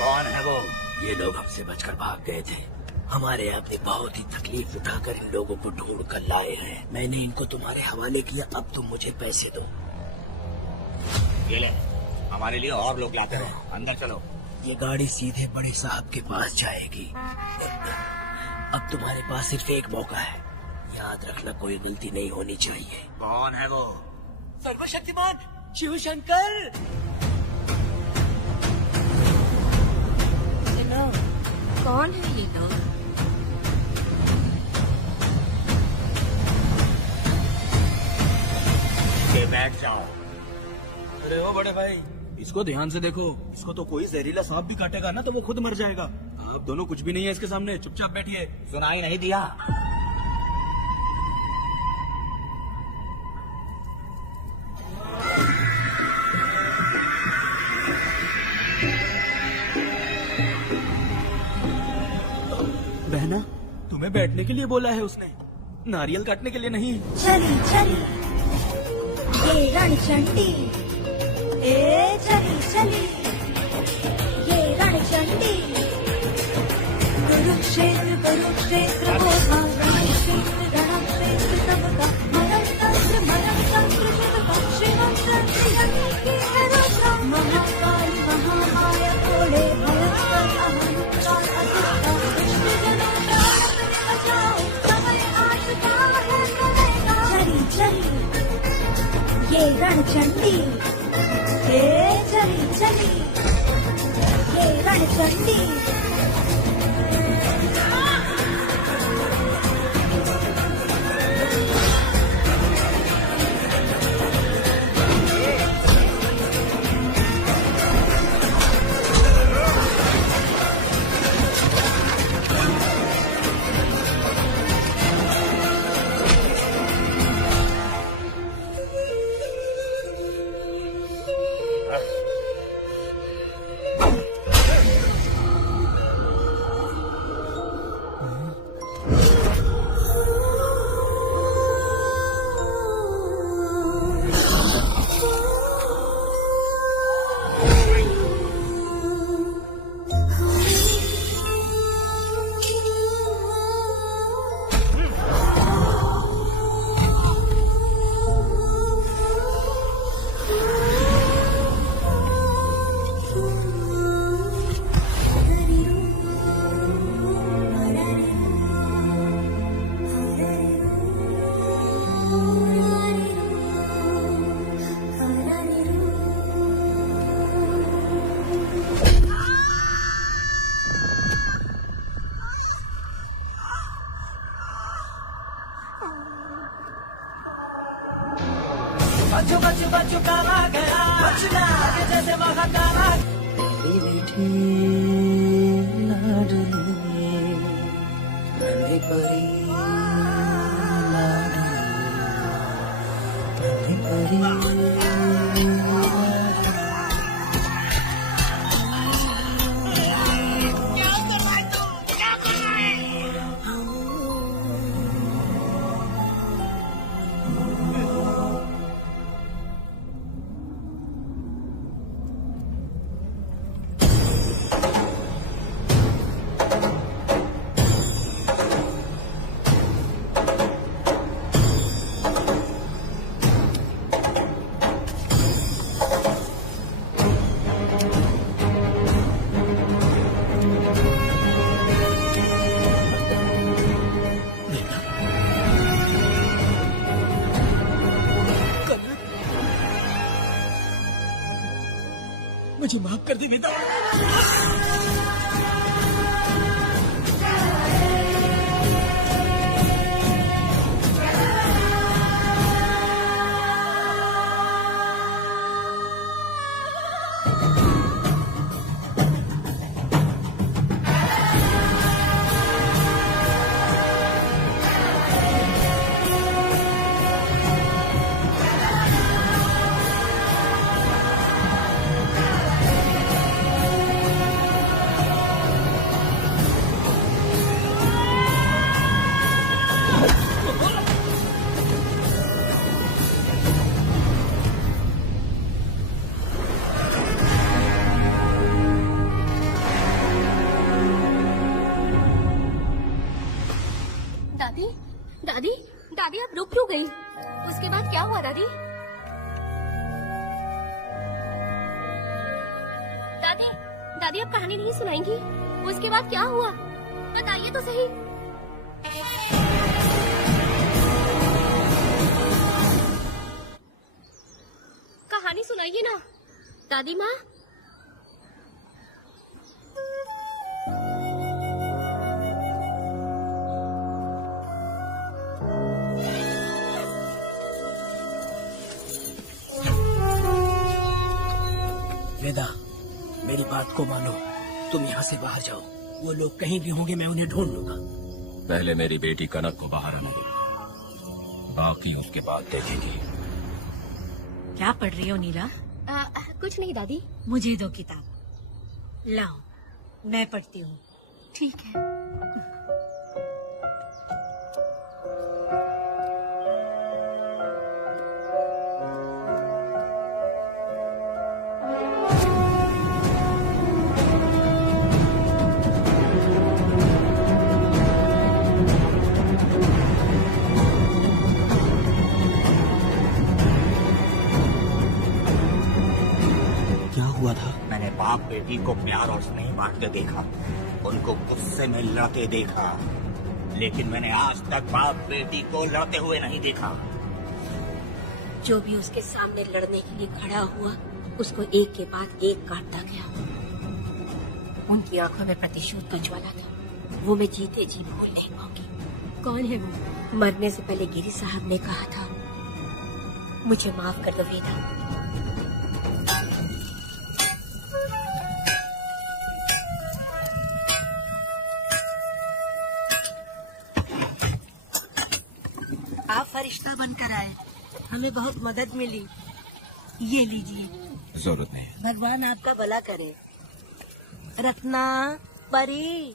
कौन है वो? ये लोग हमसे बचकर भाग गए थे। हमारे आदमी बहुत ही तकलीफ उठाकर इन लोगों को ढूंढ कर लाए हैं। मैंने इनको तुम्हारे हवाले किया, अब तुम मुझे पैसे दो। ये ले, हमारे लिए और लोग लाते रहो। अंदर चलो। ये गाड़ी सीधे बड़े साहब के पास जाएगी। अब तुम्हारे पास सिर्फ एक मौका है, याद रखना कोई गलती नहीं होनी चाहिए। कौन है वो? सर्वशक्तिमान शिव शंकर। कौन है ये लोग? बैठ जाओ। अरे ओ बड़े भाई, इसको ध्यान से देखो। इसको तो कोई जहरीला सांप भी काटेगा ना तो वो खुद मर जाएगा। आप दोनों कुछ भी नहीं है इसके सामने, चुपचाप बैठिए। सुनाई नहीं दिया? बहना, तुम्हें बैठने के लिए बोला है उसने, नारियल काटने के लिए नहीं। चली चली ये रणचंडी, ए चली चली ये रणचंडी। कुरुक्षेत्र कुरुक्षेत्र वो था, रणक्षेत्र रणक्षेत्र सबका। मरणतंत्र मरणतंत्र शिवका, शिवम संजीवनी की है रक्षा। महाकाल महामाया कोड़े भयंकर अहंकार अतिष्ठा। विष्णुजनों प्राण बचाओ, समय आ चुका है करेगा। चली चली ये रणचंडी, ये चली चली ये रणचंडी। चुकावा गया जैसे महाकाला। मेरी मीठी लाडली नन्ही परी लाडली नन्ही परी। मुझे माफ कर दे वेदा। दादी दादी दादी आप रुक क्यों गई? उसके बाद क्या हुआ दादी? दादी दादी आप कहानी नहीं सुनाएंगी? उसके बाद क्या हुआ बताइए तो सही। कहानी सुनाइए ना दादी माँ। वेदा मेरी बात को मानो, तुम यहाँ से बाहर जाओ। वो लोग कहीं भी होंगे, मैं उन्हें ढूंढ लूंगा। पहले मेरी बेटी कनक को बाहर आने दो, बाकी उसके बाद देखेगी। क्या पढ़ रही हो नीला? कुछ नहीं दादी। मुझे दो किताब लाओ, मैं पढ़ती हूँ। ठीक है। मैंने बाप बेटी को प्यार और स्नेह बांटते देखा, उनको गुस्से में लड़ते देखा, लेकिन मैंने आज तक बाप बेटी को लड़ते हुए नहीं देखा। जो भी उसके सामने लड़ने के लिए खड़ा हुआ, उसको एक के बाद एक काटता गया। उनकी आंखों में प्रतिशोध का ज्वाला था, वो मैं जीते जी भूल नहीं पाऊंगी। कौन है वो? मरने से पहले गिरी साहब ने कहा था, मुझे माफ कर दो वेदा। आप फरिश्ता बनकर आए, हमें बहुत मदद मिली। ये लीजिए। जरूरत नहीं। भगवान आपका भला करे। रत्ना परी।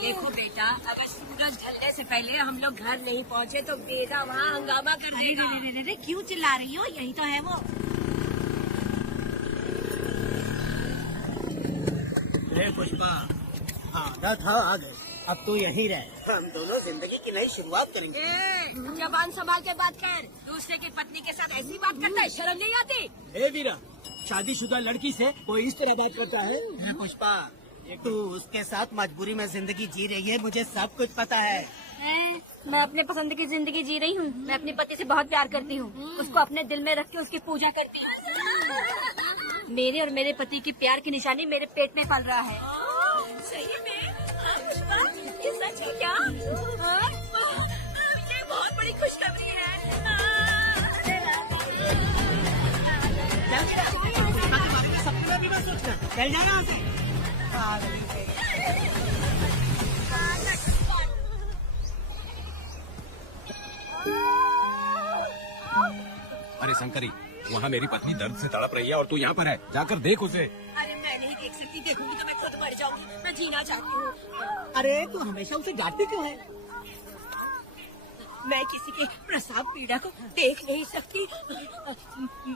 देखो बेटा, अगर सूरज ढलने से पहले हम लोग घर नहीं पहुँचे तो बेटा वहाँ हंगामा कर देगा। अरे क्यों चिल्ला रही हो? यही तो है वो। अरे पुष्पा, हाँ रथ आ गए। अब तो यहीं रहे। हम दोनों जिंदगी की नई शुरुआत करेंगे। जबान संभाल के बात कर। दूसरे की पत्नी के साथ ऐसी बात करता है, शर्म नहीं आती? ए वीरा, शादीशुदा लड़की से कोई इस तरह बात करता है? पुष्पा, तू उसके साथ मजबूरी में जिंदगी जी रही है, मुझे सब कुछ पता है। मैं अपने पसंद की जिंदगी जी रही हूँ। मैं अपनी पति से बहुत प्यार करती हूँ। उसको अपने दिल में रख के उसकी पूजा करती हूँ। मेरे और मेरे पति की प्यार की निशानी मेरे पेट में पल रहा है। सही में? हाँ, पुष्पा, ये सच है क्या? हाँ? ये बहुत बड़ी खुशखबरी है। सपना भी मत सोचना, चल जाना यहाँ से। अरे शंकरी, वहाँ मेरी पत्नी दर्द से तड़प रही है और तू यहाँ पर है। जाकर देख उसे। अरे मैं नहीं देख सकती, देखूंगी तो मैं खुद मर जाऊंगी। मैं जीना चाहती हूँ। अरे तू हमेशा उसे डांटती क्यों है? मैं किसी के प्रसाव पीड़ा को देख नहीं सकती।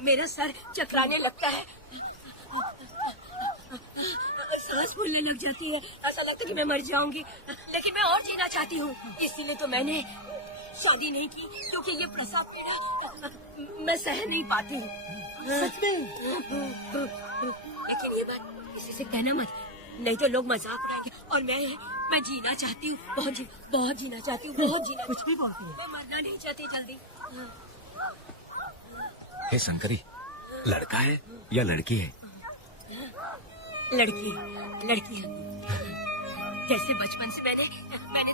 मेरा सर चकराने लगता है, सांस फूलने लग जाती है, ऐसा लगता है कि मैं मर जाऊंगी। लेकिन मैं और जीना चाहती हूँ, इसीलिए तो मैंने शादी नहीं की, क्योंकि ये प्रसाव पीड़ा मैं सह नहीं पाती हूँ। सच में? लेकिन ये बात किसी से कहना मत, नहीं तो लोग मजाक उड़ाएंगे। और मैं जीना चाहती हूँ, बहुत जीना चाहती हूँ, बहुत जीना। कुछ भी बोलती है। मैं मरना नहीं चाहती जल्दी। हे शंकरी, लड़का है या लड़की है? लड़की है। जैसे बचपन से मैंने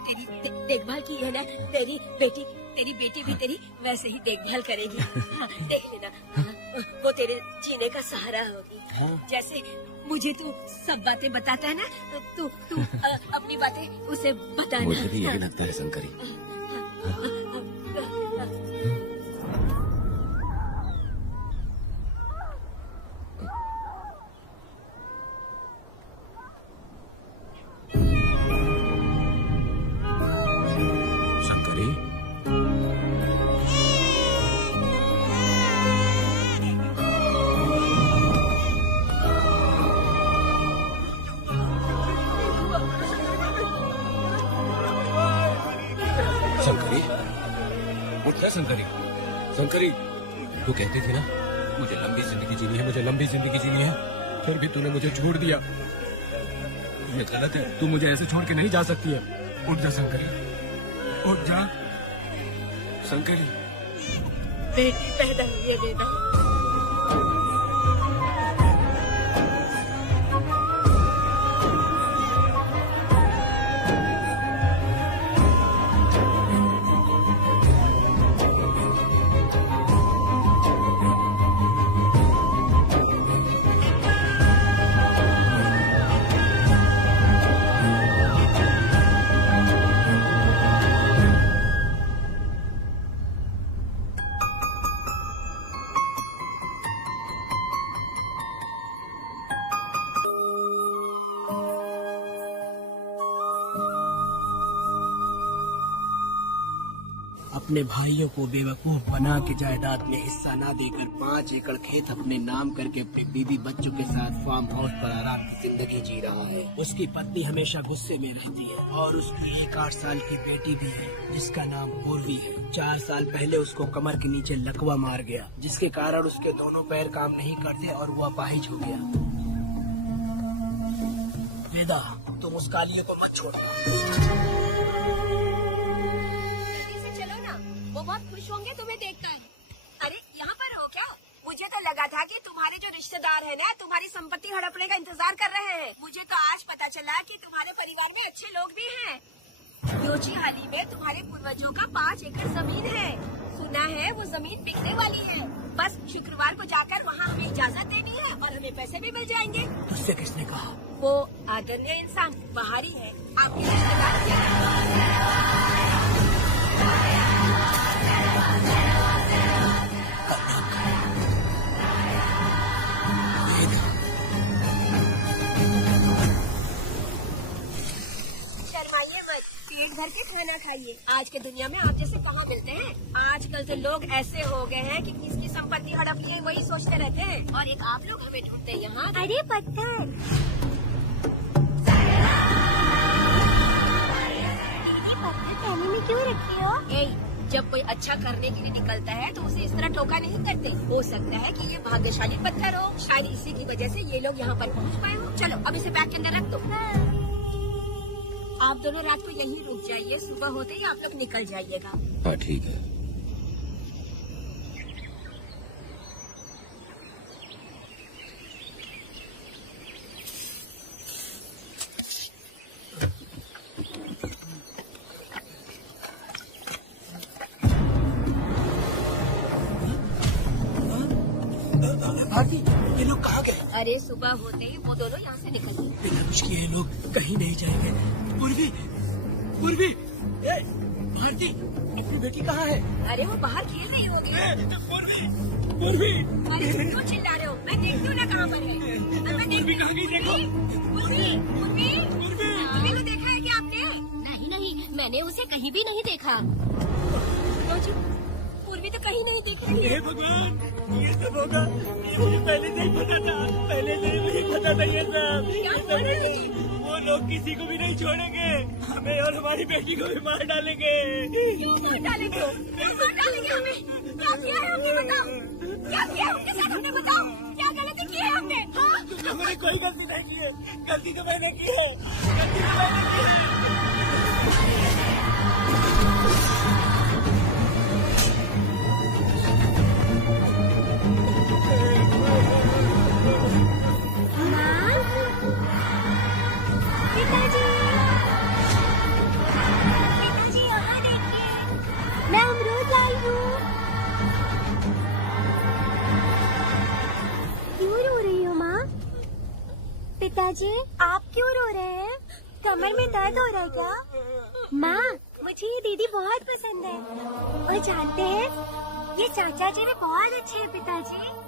तेरी देखभाल की है ना, तेरी बेटी भी तेरी वैसे ही देखभाल करेगी। देख लेना, वो तेरे जीने का सहारा होगी। जैसे मुझे तू सब बातें बताता है ना, तू अपनी बातें उसे बताना। मुझे भी यही लगता है शंकरी। शंकरी, तू कहती थी ना मुझे लंबी जिंदगी जीनी है, मुझे लंबी जिंदगी जीनी है, फिर भी तूने मुझे छोड़ दिया। ये गलत है, तू मुझे ऐसे छोड़ के नहीं जा सकती है। उठ जा शंकरी, उठ जा शंकरी। बेटी पैदा हुई है बेटा। अपने भाइयों को बेवकूफ बना के जायदाद में हिस्सा ना देकर 5 एकड़ खेत अपने नाम करके अपने बीवी बच्चों के साथ फार्म हाउस पर आराम जिंदगी जी रहा है। उसकी पत्नी हमेशा गुस्से में रहती है और उसकी एक 8 साल की बेटी भी है जिसका नाम पूर्वी है। 4 साल पहले उसको कमर के नीचे लकवा मार गया, जिसके कारण उसके दोनों पैर काम नहीं करते और वो अपाहिज हो गया। वेदा, तुम उस कालिए को मत छोड़ना। वो बहुत खुश होंगे तुम्हें देखकर। अरे यहाँ पर हो क्या? मुझे तो लगा था कि तुम्हारे जो रिश्तेदार हैं ना, तुम्हारी संपत्ति हड़पने का इंतजार कर रहे हैं। मुझे तो आज पता चला कि तुम्हारे परिवार में अच्छे लोग भी हैं। योचीहाली में तुम्हारे पूर्वजों का 5 एकड़ जमीन है। सुना है वो जमीन बिकने वाली है। बस शुक्रवार को जाकर वहाँ हमें इजाजत देनी है और हमें पैसे भी मिल जाएंगे। उससे किसने कहा? वो आदरणीय इंसान बाहरी है, आपके रिश्तेदार। पेट भर के खाना खाइए। आज के दुनिया में आप जैसे कहाँ मिलते हैं। आजकल तो लोग ऐसे हो गए हैं कि किसकी संपत्ति हड़प लिए वही सोचते रहते हैं। और एक आप लोग हमें ढूंढते हैं यहाँ। अरे पत्थर, अच्छा करने के लिए निकलता है तो उसे इस तरह टोका नहीं करते। हो सकता है कि ये भाग्यशाली पत्थर हो, शायद इसी की वजह से ये लोग यहाँ पर पहुँच पाए हो। चलो अब इसे बैग के अंदर रख दो। आप दोनों रात को यहीं रुक जाइए, सुबह होते ही आप लोग निकल जाइएगा। हाँ ठीक है। भारती, ये लोग कहाँ गए? अरे सुबह होते ही वो दोनों यहाँ से निकल गए। बिना कुछ किए ये लोग कहीं नहीं जाएंगे। पूर्वी, पूर्वी, ए, भारती, अपनी बेटी कहाँ है? अरे वो बाहर खेल रही होगी। पूर्वी, पूर्वी, अरे क्यों चिल्ला रहे हो? मैं देखती हूँ ना कहाँ पर है। मैं देखती हूँ। देखो। पूर्वी, पूर्वी, पूर्वी को देखा है क्या आपने? नहीं, मैंने उसे कहीं भी नहीं देखा। पूर्वी तो कहीं नहीं दिख रही। हे भगवान, ये सब होगा। मुझे पहले से ही पता था, पहले से ही मुझे पता था ये सब। क्या हो रहा है? वो लोग किसी को भी नहीं छोड़ेंगे, हमें और हमारी बेटी को भी मार डालेंगे। क्यों मार डालेंगे? क्या मार डालेंगे हमें? क्या किया है हमने बताओ? क्या किया है उनके साथ हमने बताओ? क्या गलती की है हमने? हाँ? हमने कोई गलती नहीं की है। गलती तो मैंने की है। गलती तो मैंने की है। पिताजी, पिताजी यहाँ देखिए, मैं अमरूद लाई हूँ। क्यों रो रही हो माँ? पिताजी, आप क्यों रो रहे हैं? कमर में दर्द हो रहा है क्या? माँ, मुझे ये दीदी बहुत पसंद है। और जानते हैं, ये चाचा जी भी बहुत अच्छे हैं पिताजी।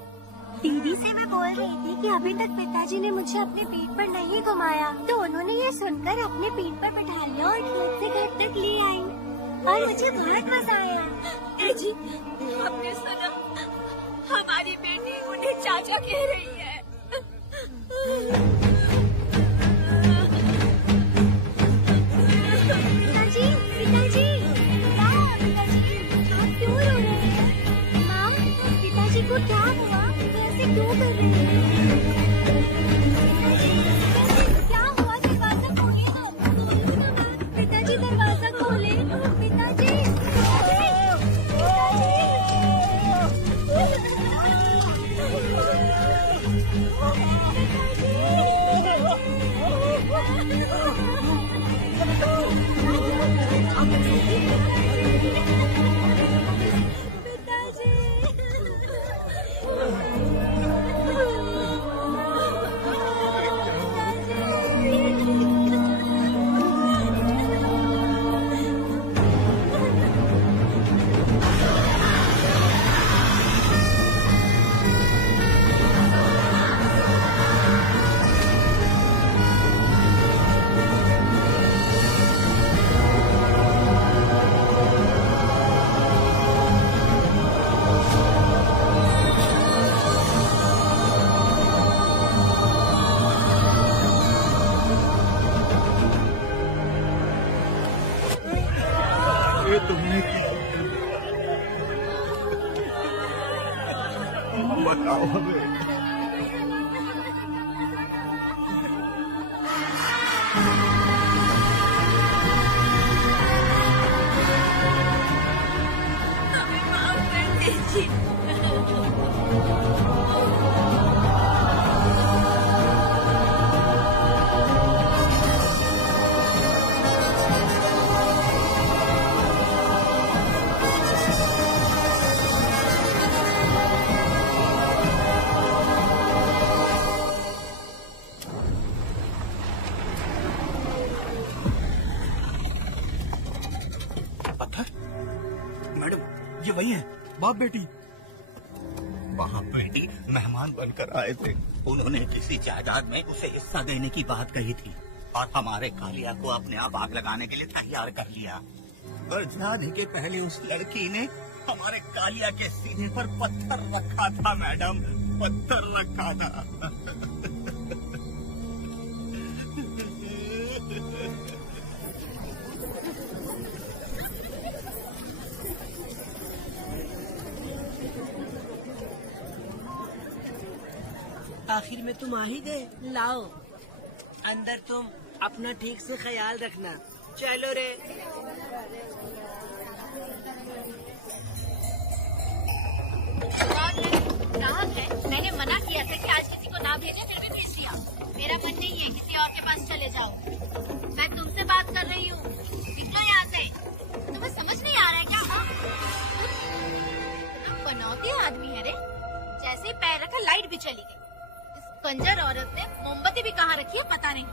दीदी से मैं बोल रही थी कि अभी तक पिताजी ने मुझे अपने पीठ पर नहीं घुमाया, तो उन्होंने ये सुनकर अपने पीठ पर बैठा लिया और खेत से घर तक ले आई और मुझे बहुत मजा आया। जी, आपने सुना? हमारी बेटी उन्हें चाचा कह रही है। पिताजी, पिताजी, क्या हुआ पिताजी? आप क्यों रो रहे हैं? माँ, पिताजी को क्या हुआ? कैसे क्यों कर रहे हैं? पिताजी, क्या हुआ? दरवाजा खोलिए ना। पिताजी, दरवाजा खोले। पिताजी, तुमने बताओ हमें। हमें माफ कर दीजिए। मैडम, ये वही है, बाप बेटी। बाप बेटी मेहमान बनकर आए थे। उन्होंने किसी जायदाद में उसे हिस्सा देने की बात कही थी और हमारे कालिया को अपने आप आग लगाने के लिए तैयार कर लिया। पर जाने के पहले उस लड़की ने हमारे कालिया के सीने पर पत्थर रखा था मैडम, पत्थर रखा था। आखिर में तुम आ ही गए। लाओ अंदर, तुम अपना ठीक से ख्याल रखना। चलो रे। ग्राहक है, मैंने मना किया था कि आज किसी को ना भेजे, फिर भी भेज दिया। मेरा मन नहीं है किसी और के पास चले जाओ। मैं तुमसे बात कर रही हूँ, निकलो यहाँ से। तुम्हें समझ नहीं आ रहा है क्या? तुम बनौती आदमी है रे। जैसे ही पैर रखा लाइट भी चली गई। इस कंजर औरत ने मोमबत्ती भी कहाँ रखी है पता नहीं।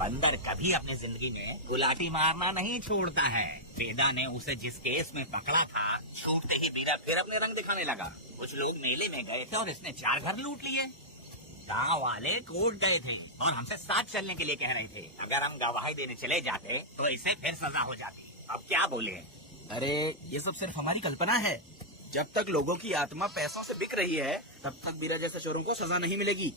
बंदर कभी अपनी जिंदगी में गुलाटी मारना नहीं छोड़ता है। वेदा ने उसे जिस केस में पकड़ा था, छूटते ही वीरा फिर अपने रंग दिखाने लगा। कुछ लोग मेले में गए थे और इसने 4 घर लूट लिए। गांव वाले कोर्ट गए थे और हमसे साथ चलने के लिए कह रहे थे। अगर हम गवाही देने चले जाते तो इसे फिर सजा हो जाती। अब क्या बोले? अरे ये सब सिर्फ हमारी कल्पना है। जब तक लोगों की आत्मा पैसों से बिक रही है, तब तक वीरा जैसे चोरों को सजा नहीं मिलेगी।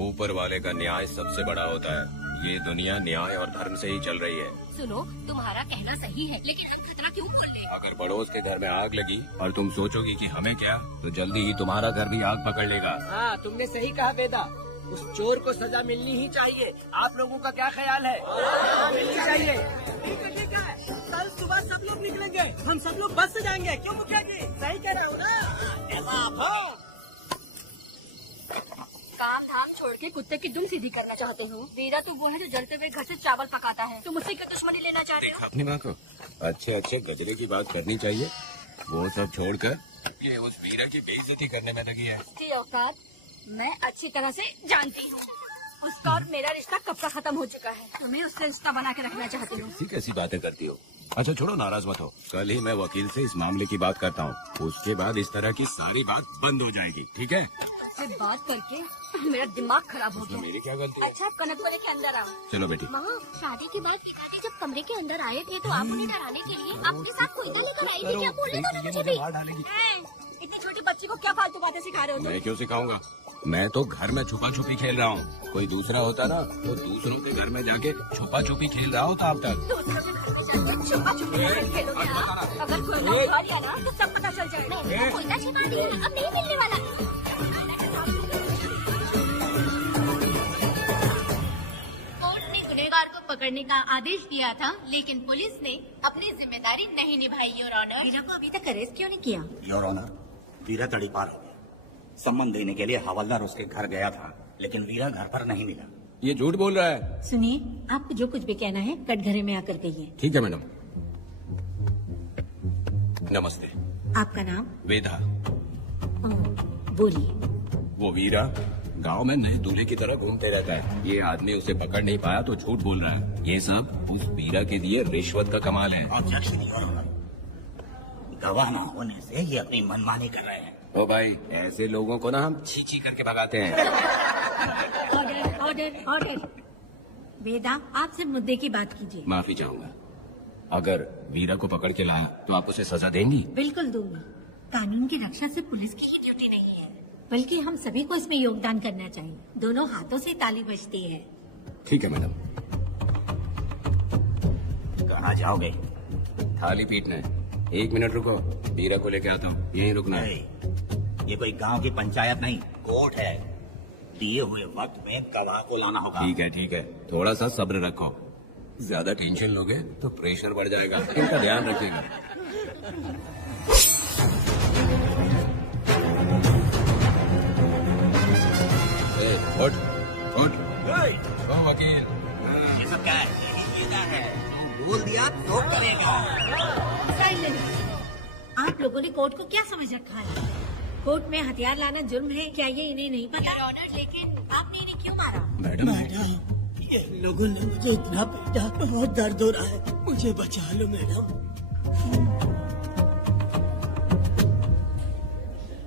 ऊपर वाले का न्याय सबसे बड़ा होता है। ये दुनिया न्याय और धर्म से ही चल रही है। सुनो, तुम्हारा कहना सही है, लेकिन हम खतरा क्यों खोल ले? अगर पड़ोस के घर में आग लगी और तुम सोचोगी कि हमें क्या, तो जल्दी ही तुम्हारा घर भी आग पकड़ लेगा। हाँ, तुमने सही कहा वेदा। उस चोर को सजा मिलनी ही चाहिए। आप लोगों का क्या ख्याल है? मिलनी चाहिए। ठीक है। कल सुबह सब लोग निकलेंगे। हम सब लोग बस से जाएंगे। क्यों मुखिया जी? सही कह रहा हूँ ना? काम धाम छोड़ के कुत्ते की दुम सीधी करना चाहते हो? वीरा तो वो है जो जलते हुए घर से चावल पकाता है। तुम उसी की दुश्मनी लेना चाह रहे हो? अपनी माँ को अच्छे अच्छे गजरे की बात करनी चाहिए। वो सब छोड़कर ये उस वीरा की बेइज्जती करने में लगी है। उसकी औकात मैं अच्छी तरह से जानती हूँ। उसका और मेरा रिश्ता कब का खत्म हो चुका है। तुम्हें उससे रिश्ता बना के रखना चाहती हूँ। ठीक, ऐसी बातें करती हो। अच्छा छोड़ो, नाराज मत हो। कल ही मैं वकील से इस मामले की बात करता हूँ। उसके बाद इस तरह की सारी बात बंद हो जाएगी। ठीक है? उससे बात करके मेरा दिमाग खराब हो गया। मेरी क्या गलती है? अच्छा, कनक को लेके अंदर आओ। चलो बेटी। माँ, शादी के बाद पिताजी जब कमरे के अंदर आए थे तो आप उन्हें डराने के लिए आपके साथ कोयता लेकर आई थी। क्या बोले तो मुझे भी? इतनी छोटी बच्ची को क्या फालतू बातें सिखा रहे हो? मैं क्यों सिखाऊंगा? मैं तो घर में छुपा छुपी खेल रहा हूँ। कोई दूसरा होता ना तो दूसरों के घर में जाके छुपा छुपी खेल रहा होता अब तक। दूसरों के घर में जाकर छुपा छुपी खेलोगे आप? अगर कोयला छिपा लिया ना तो सब पता चल जाएगा। मैंने कोयला छिपा दिया, अब नहीं मिलने वाला। कोर्ट ने गुनहगार को पकड़ने का आदेश दिया था, लेकिन पुलिस ने अपनी जिम्मेदारी नहीं निभाई। योर ऑनर, वीरा को अभी तक अरेस्ट क्यों नहीं किया? योर ऑनर, वीरा तड़ीपार हो गया। सम्मान देने के लिए हवलदार उसके घर गया था, लेकिन वीरा घर पर नहीं मिला। ये झूठ बोल रहा है। सुनिए, आपको जो कुछ भी कहना है कटघरे में आकर कहिए। ठीक है मैडम। नमस्ते। आपका नाम? वेदा। बोलिए। वो वीरा गांव में नए दूल्हे की तरह घूमते रहता है। ये आदमी उसे पकड़ नहीं पाया तो झूठ बोल रहा है। ये सब उस वीरा के दिए रिश्वत का कमाल है। ऑब्जेक्शन योर ऑनर, गवाह न होने से ये अपनी मनमानी कर रहे हैं। ओ भाई, ऐसे लोगों को ना हम छी करके भगाते हैं। Order order order. वेदा, आपसे मुद्दे की बात कीजिए। माफी चाहूंगा। अगर वीरा को पकड़ के लाया तो आप उसे सजा देंगी? बिल्कुल दूंगी। कानून की रक्षा सिर्फ पुलिस की ही ड्यूटी नहीं है, बल्कि हम सभी को इसमें योगदान करना चाहिए। दोनों हाथों से ताली बजती है। ठीक है मैडम। कहाँ जाओगे? थाली पीटना है। 1 मिनट रुको, वीरा को लेके आता हूँ। यहीं रुकना है। ये कोई गांव की पंचायत नहीं, कोर्ट है। दिए हुए वक्त में गवाह को लाना होगा। ठीक है। थोड़ा सा सब्र रखो। ज्यादा टेंशन लोगे तो प्रेशर बढ़ जाएगा। इनका ध्यान रखिएगा। उठ। ओ वकील, ये सब क्या है? बोल दिया तो करेगा। आप लोगों ने कोर्ट को क्या समझ रखा है? कोर्ट में हथियार लाना जुर्म है, क्या ये इन्हें नहीं पता? योर ऑनर, लेकिन आपने इन्हें क्यों मारा? मैडम के। लोगों ने मुझे इतना पीटा, बहुत दर्द हो रहा है, मुझे बचा लो मैडम।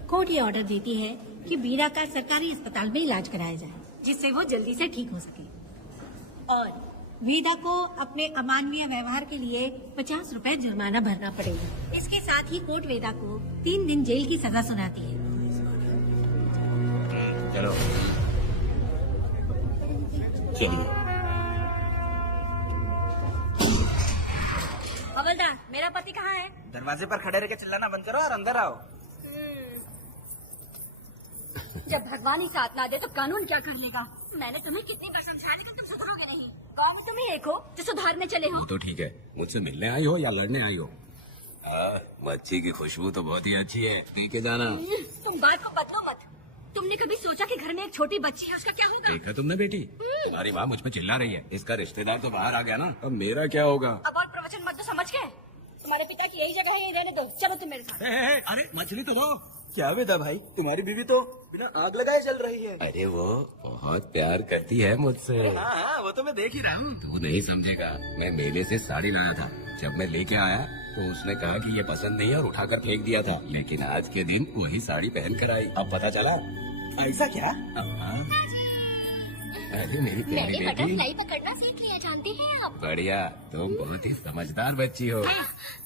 कोर्ट ये ऑर्डर देती है कि वीरा का सरकारी अस्पताल में इलाज कराया जाए, जिससे वो जल्दी से ठीक हो सके। और वीरा को अपने अमानवीय व्यवहार के लिए 50 रुपए जुर्माना भरना पड़ेगा। इसके साथ ही कोर्ट वेदा को 3 दिन जेल की सजा सुनाती है। चलो चलिए। हवलदार, मेरा पति कहाँ है? दरवाजे पर खड़े रह के चिल्लाना बंद करो और अंदर आओ। जब भगवान ही साथ ना दे तो कानून क्या कर लेगा? मैंने तुम्हें कितनी बार समझाया लेकिन तुम सुधरोगे नहीं। गांव में तुम ही एक हो जो सुधारने चले हो। तो ठीक है, मुझसे मिलने आई हो या लड़ने आई हो? मच्छी की खुशबू तो बहुत ही अच्छी है, पी के जाना। तुम बात को बदलो मत। तुमने कभी सोचा कि घर में एक छोटी बच्ची है, उसका क्या होगा? देखा तुमने बेटी, तुम्हारी माँ मुझ पे चिल्ला रही है। इसका रिश्तेदार तो बाहर आ गया ना, अब मेरा क्या होगा? अब और प्रवचन मत दो, समझ के। तुम्हारे पिता की यही जगह है, यही रहने दो। चलो तुम मेरे साथ। अरे मछली तो दो। क्या वेदा भाई, तुम्हारी बीवी तो बिना आग लगाए जल रही है। अरे वो बहुत प्यार करती है मुझसे। हाँ, वो तो मैं देख ही रहा हूँ। तू नहीं समझेगा, मैं मेले से साड़ी लाया था। जब मैं लेके आया तो उसने कहा कि ये पसंद नहीं है और उठाकर फेंक दिया था, लेकिन आज के दिन वही साड़ी पहन कर आई। अब पता चला। ऐसा क्या? अरे मेरी प्यारी बेटी, बटरफ्लाई पकड़ना सीख लिया, जानती हैं आप? बढ़िया, तुम बहुत ही समझदार बच्ची हो।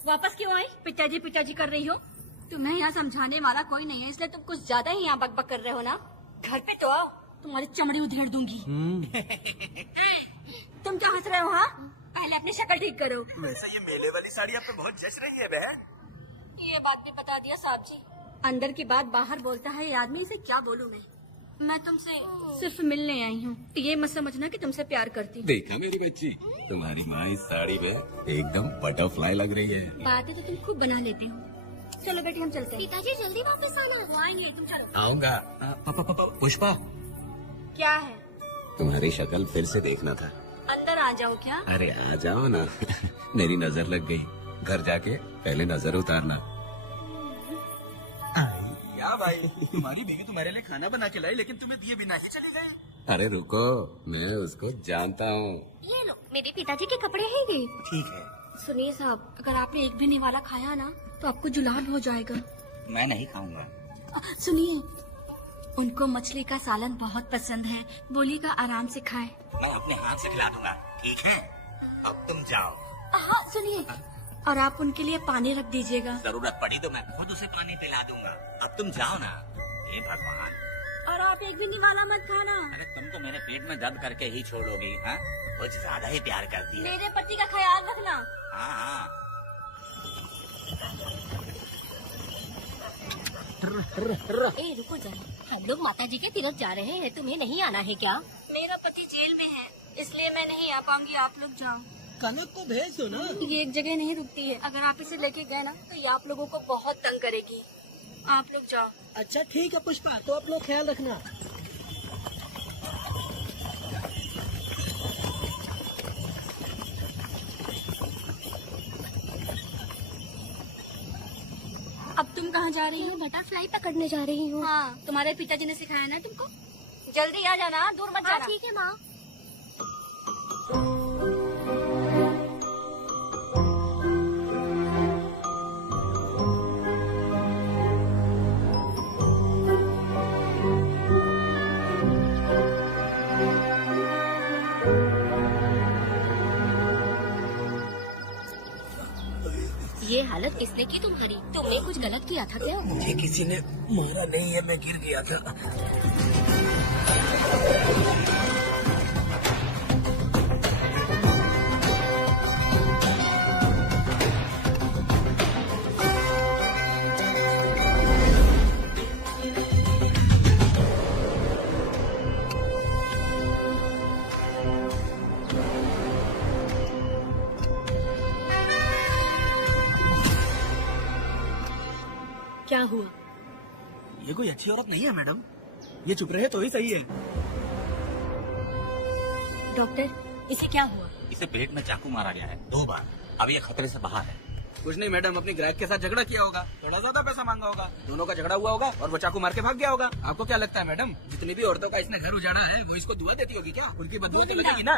वापस क्यों आई? पिताजी कर रही हो? तुम्हें यहाँ समझाने वाला कोई नहीं है, इसलिए तुम कुछ ज्यादा ही यहाँ बकबक कर रहे हो ना। घर पे तो आओ, तुम्हारी चमड़ी उधेड़ दूंगी। तुम क्या हंस रहे हो? हाँ, पहले अपनी शक्ल ठीक करो। वैसे ये मेले वाली साड़ी आप पे बहुत जच रही है बहन। ये बात भी बता दिया साहब जी। अंदर की बात बाहर बोलता है ये आदमी, इसे क्या बोलूं मैं तुमसे सिर्फ मिलने आई हूँ। ये मत समझना कि तुमसे प्यार करती हूँ। देखा मेरी बच्ची, तुम्हारी माँ इस साड़ी में एकदम बटरफ्लाई लग रही है। बातें तो तुम खूब बना लेते हो। चलो बेटी हम चलते हैं। पिताजी जल्दी वापस आना। वो आएंगे, तुम चलो। आऊंगा। पुष्पा, क्या है? तुम्हारी शक्ल फिर से देखना था। अंदर आ जाओ क्या? अरे आ जाओ ना। मेरी नजर लग गई, घर जाके पहले नजर उतारना। क्या भाई, तुम्हारी बीवी तुम्हारे लिए खाना बना के लाई, लेकिन तुम्हें दिए बिना ही चली गई। अरे रुको, मैं उसको जानता हूँ। ये लो, मेरे पिताजी के कपड़े हैं ये। ठीक है। सुनिए साहब, अगर आपने एक भी निवाला खाया ना तो आपको जुलान हो जाएगा। मैं नहीं खाऊंगा। सुनिए, उनको मछली का सालन बहुत पसंद है, बोलिएगा आराम से खाए। मैं अपने हाथ से खिला दूंगा, ठीक है? अब तुम जाओ। हाँ सुनिए, और आप उनके लिए पानी रख दीजिएगा। जरूरत पड़ी तो मैं खुद उसे पानी पिला दूंगा। अब तुम जाओ ना। हे भगवान। और आप एक भी निवाला मत खाना। अरे तुम तो मेरे पेट में दर्द करके ही छोड़ोगी। हाँ, कुछ ज्यादा ही प्यार करती है। मेरे पति का ख्याल रखना। हाँ हाँ। ए रुको जरा, हम लोग माता जी के तीर्थ जा रहे हैं, तुम्हें नहीं आना है क्या? मेरा पति जेल में है, इसलिए मैं नहीं आ पाऊंगी। आप लोग जाओ। कनक को भेज दो ना। ये एक जगह नहीं रुकती है, अगर आप इसे लेके गए ना तो ये आप लोगों को बहुत तंग करेगी। आप लोग जाओ। अच्छा ठीक है पुष्पा, तो आप लोग ख्याल रखना। अब तुम कहाँ जा रही हो? बटरफ्लाई पकड़ने जा रही हूँ। हाँ, तुम्हारे पिताजी ने सिखाया ना तुमको। जल्दी आ जाना, दूर मत जाना। ठीक है माँ। ये हालत किसने की तुम्हारी? तुमने कुछ गलत किया था क्या? मुझे किसी ने मारा नहीं है, मैं गिर गया था। क्या हुआ? ये कोई अच्छी औरत नहीं है मैडम, ये चुप रहे तो ही सही है। डॉक्टर, इसे क्या हुआ? इसे पेट में चाकू मारा गया है 2 बार। अब ये खतरे से बाहर है। कुछ नहीं मैडम, अपनी ग्राहक के साथ झगड़ा किया होगा, थोड़ा ज्यादा पैसा मांगा होगा, दोनों का झगड़ा हुआ होगा और वो चाकू मार के भाग गया होगा। आपको क्या लगता है मैडम, जितनी भी औरतों का इसने घर उजाड़ा है वो इसको दुआ देती होगी क्या? उनकी बदुआ तो लगेगी ना।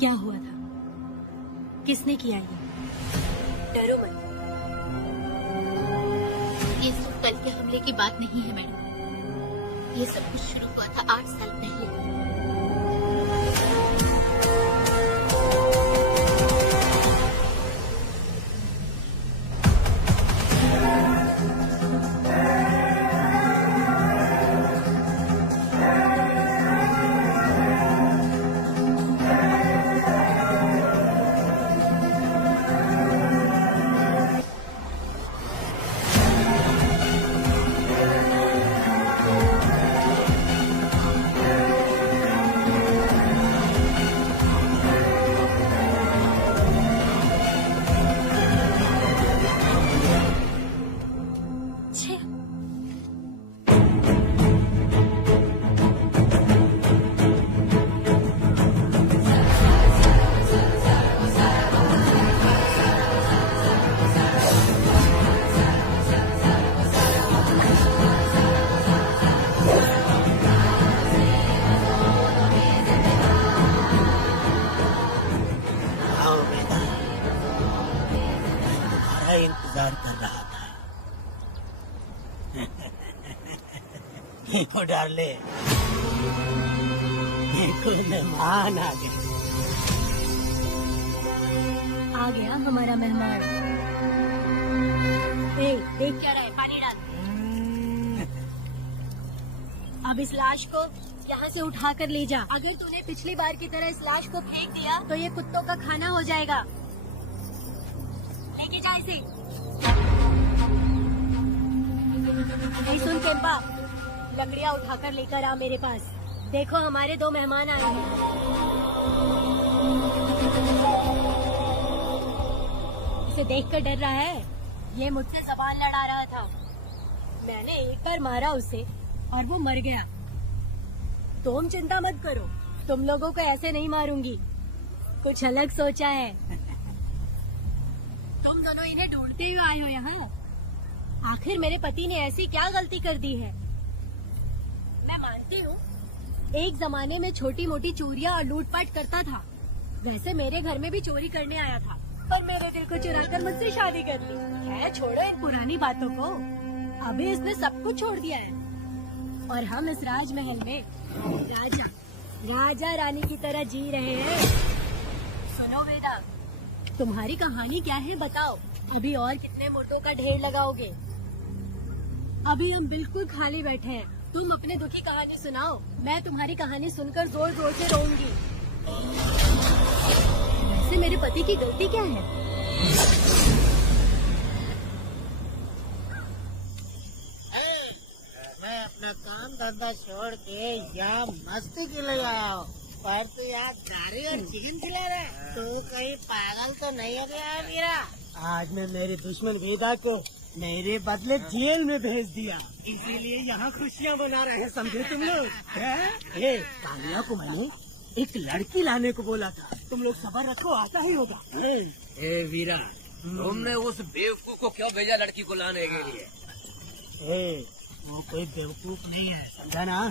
क्या हुआ था? किसने किया ये? डरो मत, ये सब कल के हमले की बात नहीं है मैडम। ये सब कुछ शुरू हुआ था 8 साल पहले। इंतजार कर रहा था। देखो डार्ले, देखो मेहमान आ गए। आ गया हमारा मेहमान। देख क्या रहा है, पानी डाल। अब इस लाश को यहाँ से उठा कर ले जा। अगर तूने पिछली बार की तरह इस लाश को फेंक दिया तो ये कुत्तों का खाना हो जाएगा। लेके जा इसे। नहीं सुन चंपा, लकड़ियाँ उठाकर लेकर आ मेरे पास। देखो हमारे 2 मेहमान आए हैं। इसे देखकर डर रहा है? ये मुझसे ज़बान लड़ा रहा था। मैंने एक बार मारा उसे और वो मर गया। तुम चिंता मत करो, तुम लोगों को ऐसे नहीं मारूंगी। कुछ अलग सोचा है। तुम दोनों इन्हें ढूंढते हुए आए हो यहाँ। आखिर मेरे पति ने ऐसी क्या गलती कर दी है? मैं मानती हूँ एक जमाने में छोटी मोटी चोरियाँ और लूटपाट करता था। वैसे मेरे घर में भी चोरी करने आया था, पर मेरे दिल को चुराकर मुझसे शादी कर ली। खैर छोड़ो इन पुरानी बातों को। अभी इसने सब कुछ छोड़ दिया है और हम इस राजमहल में राजा रानी की तरह जी रहे हैं। सुनो वेदा, तुम्हारी कहानी क्या है बताओ। अभी और कितने मुर्दों का ढेर लगाओगे? अभी हम बिल्कुल खाली बैठे हैं। तुम अपने दुखी कहानी सुनाओ। मैं तुम्हारी कहानी सुनकर जोर जोर से रोऊंगी। वैसे मेरे पति की गलती क्या है? मैं अपना काम धंधा छोड़ के यहाँ मस्ती के लिए आया हूँ, पर तू यहाँ गाड़ी और चिकन खिला रहा है। तू कहीं पागल तो नहीं हो गया है मीरा? आज मैं मेरे दुश्मन वेदा को मेरे बदले जेल में भेज दिया, इसीलिए यहाँ खुशियाँ मना रहे हैं, समझे तुम लोग? कालिया को मैंने एक लड़की लाने को बोला था, तुम लोग सब्र रखो, आता ही होगा। वीरा, तुमने उस बेवकूफ को क्यों भेजा लड़की को लाने के लिए? वो कोई बेवकूफ नहीं है, समझा ना?